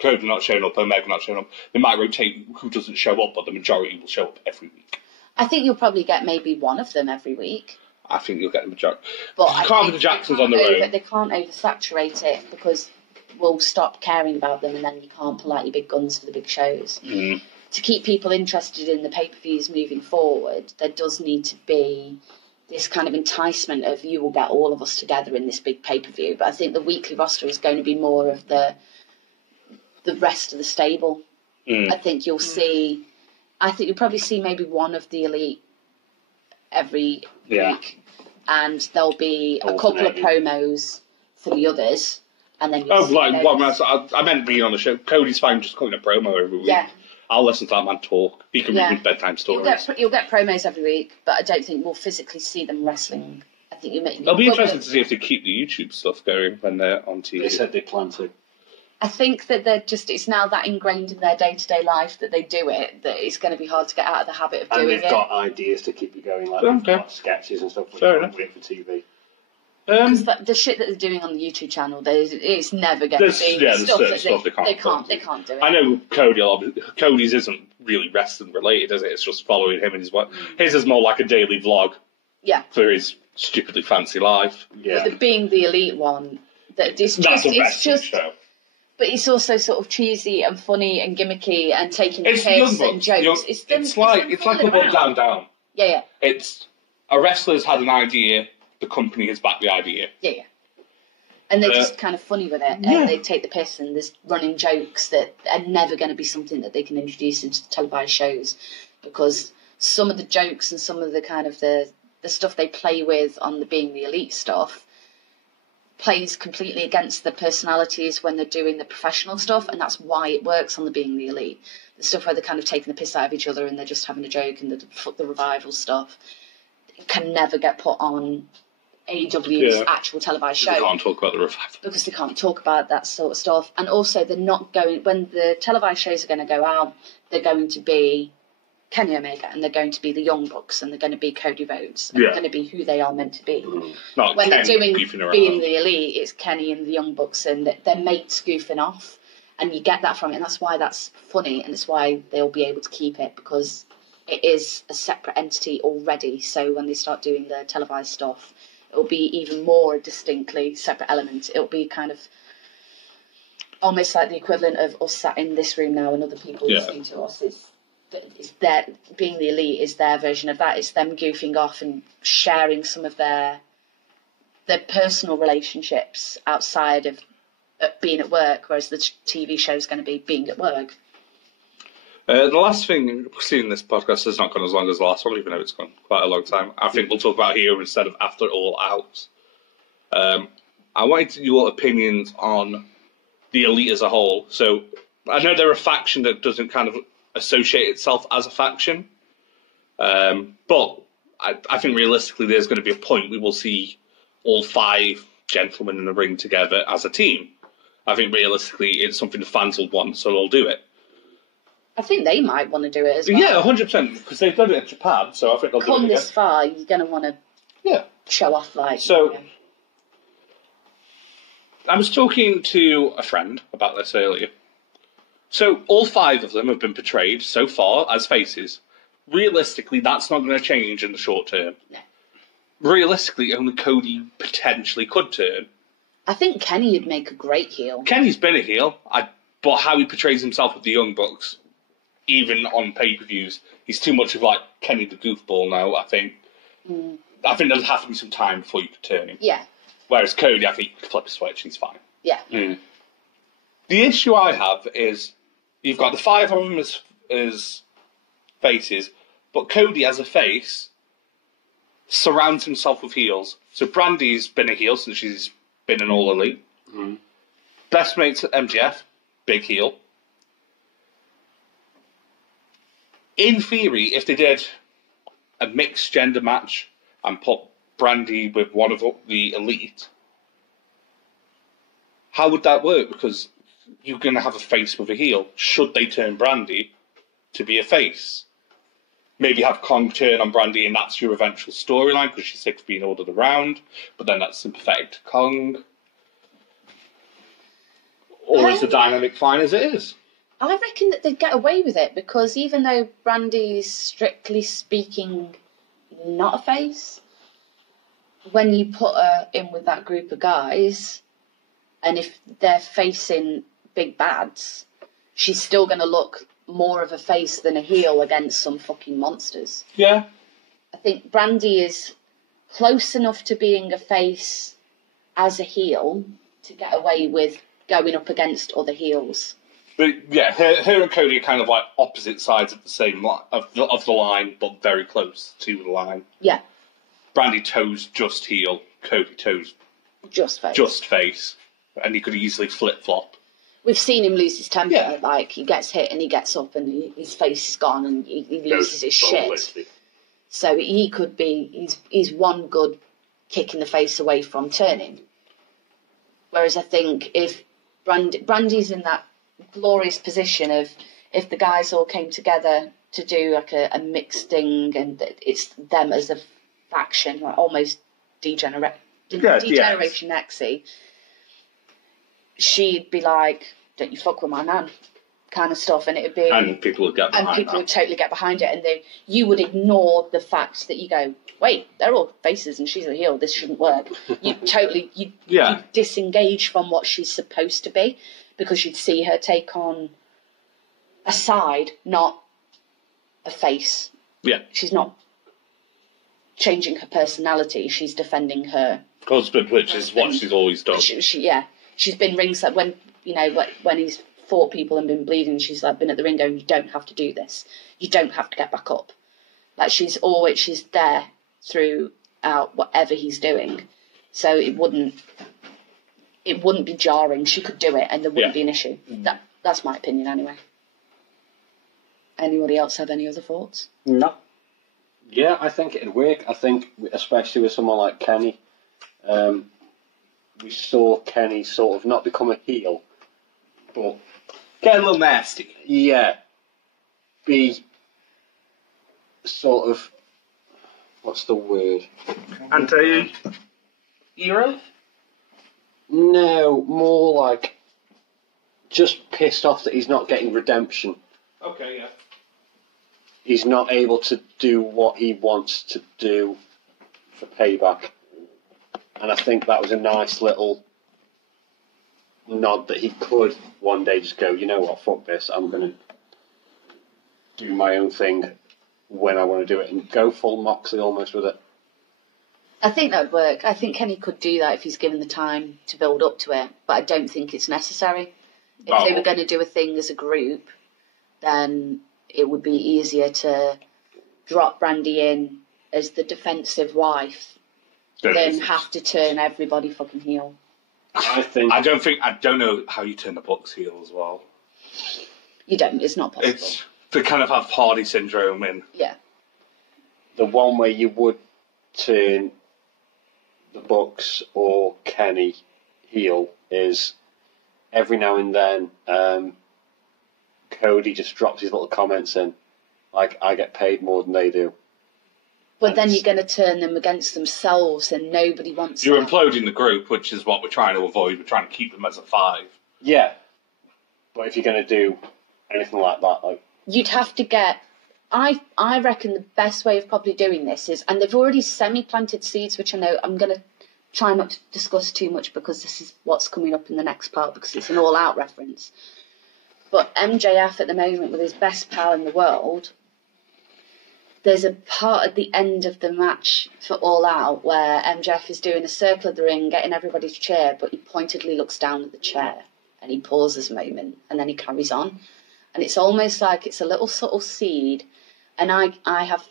Cody not showing up, Omega not showing up. They might rotate who doesn't show up, but the majority will show up every week. I think you'll probably get maybe one of them every week. I think you'll get the majority. But you can't have the Jacksons on their own. They can't oversaturate it because we'll stop caring about them and then you can't pull out your big guns for the big shows. Mm. To keep people interested in the pay-per-views moving forward, there does need to be this kind of enticement of you will get all of us together in this big pay-per-view. But I think the weekly roster is going to be more of the rest of the stable. Mm. I think you'll probably see maybe one of the elite every week. And there'll be a couple of promos for the others. And then I meant being on the show. Cody's fine just cutting a promo every week. Yeah. I'll listen to that man talk. He can read bedtime stories. You'll get promos every week, but I don't think we'll physically see them wrestling. I think It'll be interesting to see if they keep the YouTube stuff going when they're on TV. They said they plan to. I think that it's now that ingrained in their day-to-day life that they do it, that it's going to be hard to get out of the habit of doing it. And they've got ideas to keep you going, like they've got sketches and stuff like that for TV. Because the shit that they're doing on the YouTube channel, it's never going to be stuff that they can't do it. I know Cody's isn't really wrestling related, is it? It's just following him and his work. His is more like a daily vlog. Yeah. For his stupidly fancy life. Yeah. But being the elite one, that's a wrestling show. But it's also sort of cheesy and funny and gimmicky and taking the piss and jokes. It's like a Bob Down. Yeah. It's a wrestler's had an idea. The company has backed the idea. Yeah. And they're just kind of funny with it. And they take the piss, and there's running jokes that are never going to be something that they can introduce into the televised shows, because some of the jokes and some of the kind of the stuff they play with on the Being the Elite stuff plays completely against the personalities when they're doing the professional stuff, and that's why it works on the Being the Elite. The stuff where they're kind of taking the piss out of each other and they're just having a joke, and the revival stuff can never get put on AEW's actual televised show. They can't talk about the revival. Because they can't talk about that sort of stuff. And also, they're not going... When the televised shows are going to go out, they're going to be Kenny Omega, and they're going to be the Young Bucks, and they're going to be Cody Rhodes. And they're going to be who they are meant to be. Not when Kenny they're doing Being the Elite, it's Kenny and the Young Bucks, and they're mates goofing off. And you get that from it, and that's why that's funny, and it's why they'll be able to keep it, because it is a separate entity already. So when they start doing the televised stuff, it'll be even more distinctly separate element. It'll be kind of almost like the equivalent of us sat in this room now and other people listening to us. It's their Being the Elite is their version of that. It's them goofing off and sharing some of their personal relationships outside of being at work, whereas the TV show is going to be being at work. The last thing, seeing this podcast has not gone as long as the last one, even though it's gone quite a long time. I think we'll talk about here instead of After All Out. I wanted your opinions on the Elite as a whole. So I know they're a faction that doesn't kind of associate itself as a faction, but I think realistically there's going to be a point we will see all 5 gentlemen in the ring together as a team. I think realistically it's something the fans will want, so they'll do it. I think they might want to do it as well. Yeah, 100%, because they've done it in Japan, so I think they'll do it again. Come this far, you're going to want to show off, like... So, I was talking to a friend about this earlier. So, all 5 of them have been portrayed, so far, as faces. Realistically, that's not going to change in the short term. No. Realistically, only Cody potentially could turn. I think Kenny would make a great heel. Kenny's been a heel, but how he portrays himself with the Young Bucks... Even on pay-per-views, he's too much of like Kenny the goofball now, I think. I think there'll have to be some time before you could turn him. Yeah. Whereas Cody, I think you could flip a switch, he's fine. Yeah. The issue I have is you've got the 5 of them as faces, but Cody as a face surrounds himself with heels. So Brandy's been a heel since she's been an All Elite. Best mates at MJF, big heel. In theory, if they did a mixed gender match and put Brandy with one of the Elite, how would that work? Because you're going to have a face with a heel. Should they turn Brandy to be a face? Maybe have Kong turn on Brandy and that's your eventual storyline because she's sick of being ordered around, but then that's sympathetic to Kong. Or is the dynamic fine as it is? I reckon that they'd get away with it, because even though Brandy's strictly speaking not a face, when you put her in with that group of guys, and if they're facing big bads, she's still going to look more of a face than a heel against some fucking monsters. Yeah. I think Brandy is close enough to being a face as a heel to get away with going up against other heels. But yeah, her and Cody are kind of like opposite sides of the same of the line, but very close to the line. Yeah. Brandy toes just heel, Cody toes just face. Just face. and he could easily flip-flop. We've seen him lose his temper. Yeah. Like, he gets hit and he gets up and his face is gone and he loses his shit. So he could be... He's one good kick in the face away from turning. Whereas I think if Brandy's in that glorious position of if the guys all came together to do like a mixed thing and it's them as a faction, like almost Degeneration X-y, she'd be like, don't you fuck with my nan, kind of stuff, and it'd be... And people would get behind would totally get behind it, and you would ignore the fact that you go, wait, they're all faces and she's a heel, this shouldn't work. You disengage from what she's supposed to be, because you'd see her take on a side, not a face. Yeah. She's not changing her personality, she's defending her husband, which is what she's always done. She's been ringside when he's fought people and been bleeding. She's like been at the ring going, you don't have to do this. You don't have to get back up. Like she's there throughout whatever he's doing. So it wouldn't be jarring. She could do it, and there wouldn't be an issue. That's my opinion anyway. Anybody else have any other thoughts? No. Yeah, I think it'd work. I think, especially with someone like Kenny, we saw Kenny sort of not become a heel, but get a little nasty. Yeah, be sort of, what's the word? Anti-hero? No, more like just pissed off that he's not getting redemption. Okay, yeah. He's not able to do what he wants to do for payback. And I think that was a nice little nod that he could one day just go, you know what, fuck this, I'm going to do my own thing when I want to do it, and go full Moxley almost with it. I think that would work. I think Kenny could do that if he's given the time to build up to it, but I don't think it's necessary. If they were going to do a thing as a group, then it would be easier to drop Brandy in as the defensive wife than have to turn everybody fucking heel. I don't know how you turn the Bucks heel as well. You don't. It's not possible. It's to kind of have Hardy syndrome in. Yeah. The one way you would turn the Bucks or Kenny heel is every now and then Cody just drops his little comments in, like, I get paid more than they do. But then you're going to turn them against themselves, and nobody wants You're imploding the group, which is what we're trying to avoid. We're trying to keep them as a 5. Yeah. But if you're going to do anything like that, like... You'd have to get... I reckon the best way of probably doing this is... And they've already semi-planted seeds, which I know I'm going to try not to discuss too much, because this is what's coming up in the next part, because it's an all-out reference. But MJF at the moment, with his best pal in the world, there's a part at the end of the match for All Out where MJF is doing a circle of the ring, getting everybody to cheer, but he pointedly looks down at the chair and he pauses a moment and then he carries on. And it's almost like it's a little subtle seed, and I have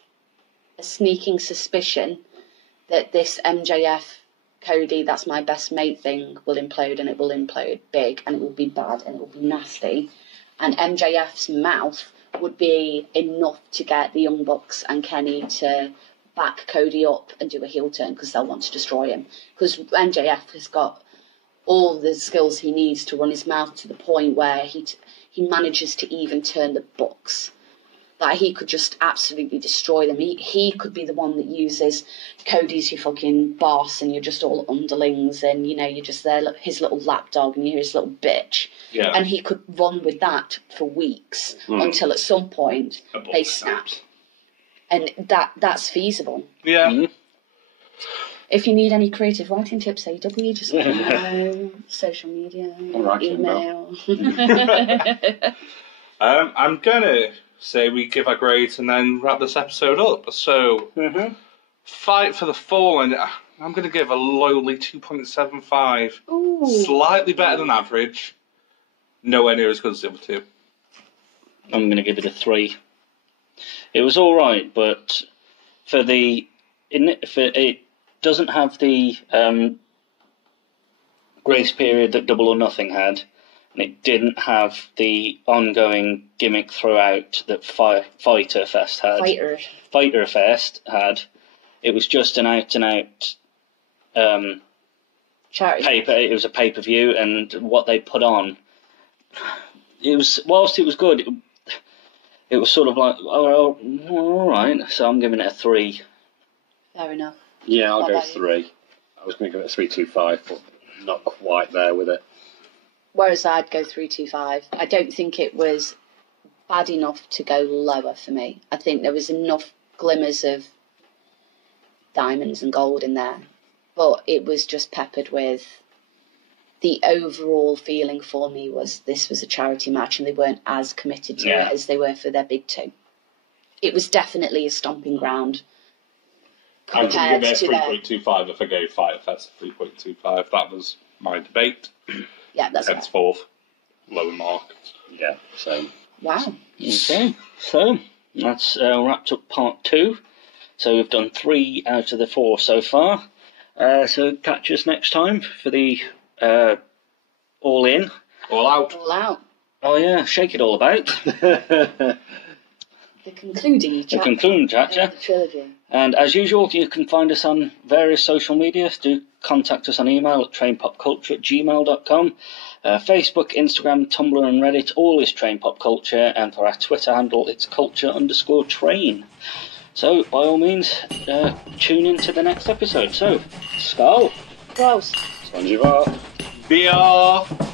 a sneaking suspicion that this MJF Cody, that's my best mate thing will implode, and it will implode big, and it will be bad, and it will be nasty. And MJF's mouth would be enough to get the Young Bucks and Kenny to back Cody up and do a heel turn, because they'll want to destroy him. Because MJF has got all the skills he needs to run his mouth to the point where he manages to even turn the Bucks. Like, he could just absolutely destroy them. He could be the one that uses Cody's your fucking boss and you're just all underlings and, you know, you're just there, his little lapdog and you're his little bitch. Yeah. And he could run with that for weeks until at some point they snap. And that's feasible. Yeah. Mm-hmm. If you need any creative writing tips, AW, just let me know. Social media, email. I'm going to say we give our grades and then wrap this episode up. So, Fight for the Fallen, I'm going to give a lowly 2.75. Ooh. Slightly better than average. Nowhere near as good as the other two. I'm going to give it a 3. It was all right, but it doesn't have the grace period that Double or Nothing had, and it didn't have the ongoing gimmick throughout that Fyter Fest had. Fyter Fest had. It was just an out-and-out charity. It was a pay-per-view, and what they put on, whilst it was good, it was sort of like, oh, all right. So I'm giving it a 3. Fair enough. Yeah, I'll go 3. I was going to give it a 3.25, but not quite there with it. Whereas I'd go 3.25. I don't think it was bad enough to go lower for me. I think there was enough glimmers of diamonds and gold in there, but it was just peppered with. The overall feeling for me was this was a charity match, and they weren't as committed to it as they were for their big 2. It was definitely a stomping ground. I'm going to give it a 3.25 if I go Fyter Fest 3.25. That was my debate. Yeah, that's henceforth lower mark. Yeah, same. Wow. Okay, so that's wrapped up part 2. So we've done 3 out of the 4 so far. So catch us next time for the All In. All Out. All Out. Oh yeah, shake it all about. The concluding chapter. The concluding chapter. The trilogy. And as usual, you can find us on various social media. Do contact us on email at trainpopculture@gmail.com. Facebook, Instagram, Tumblr and Reddit, all is TrainPopCulture. And for our Twitter handle, it's culture_train. So, by all means, tune in to the next episode. So, Skål! Prost! Slàinte. Beer!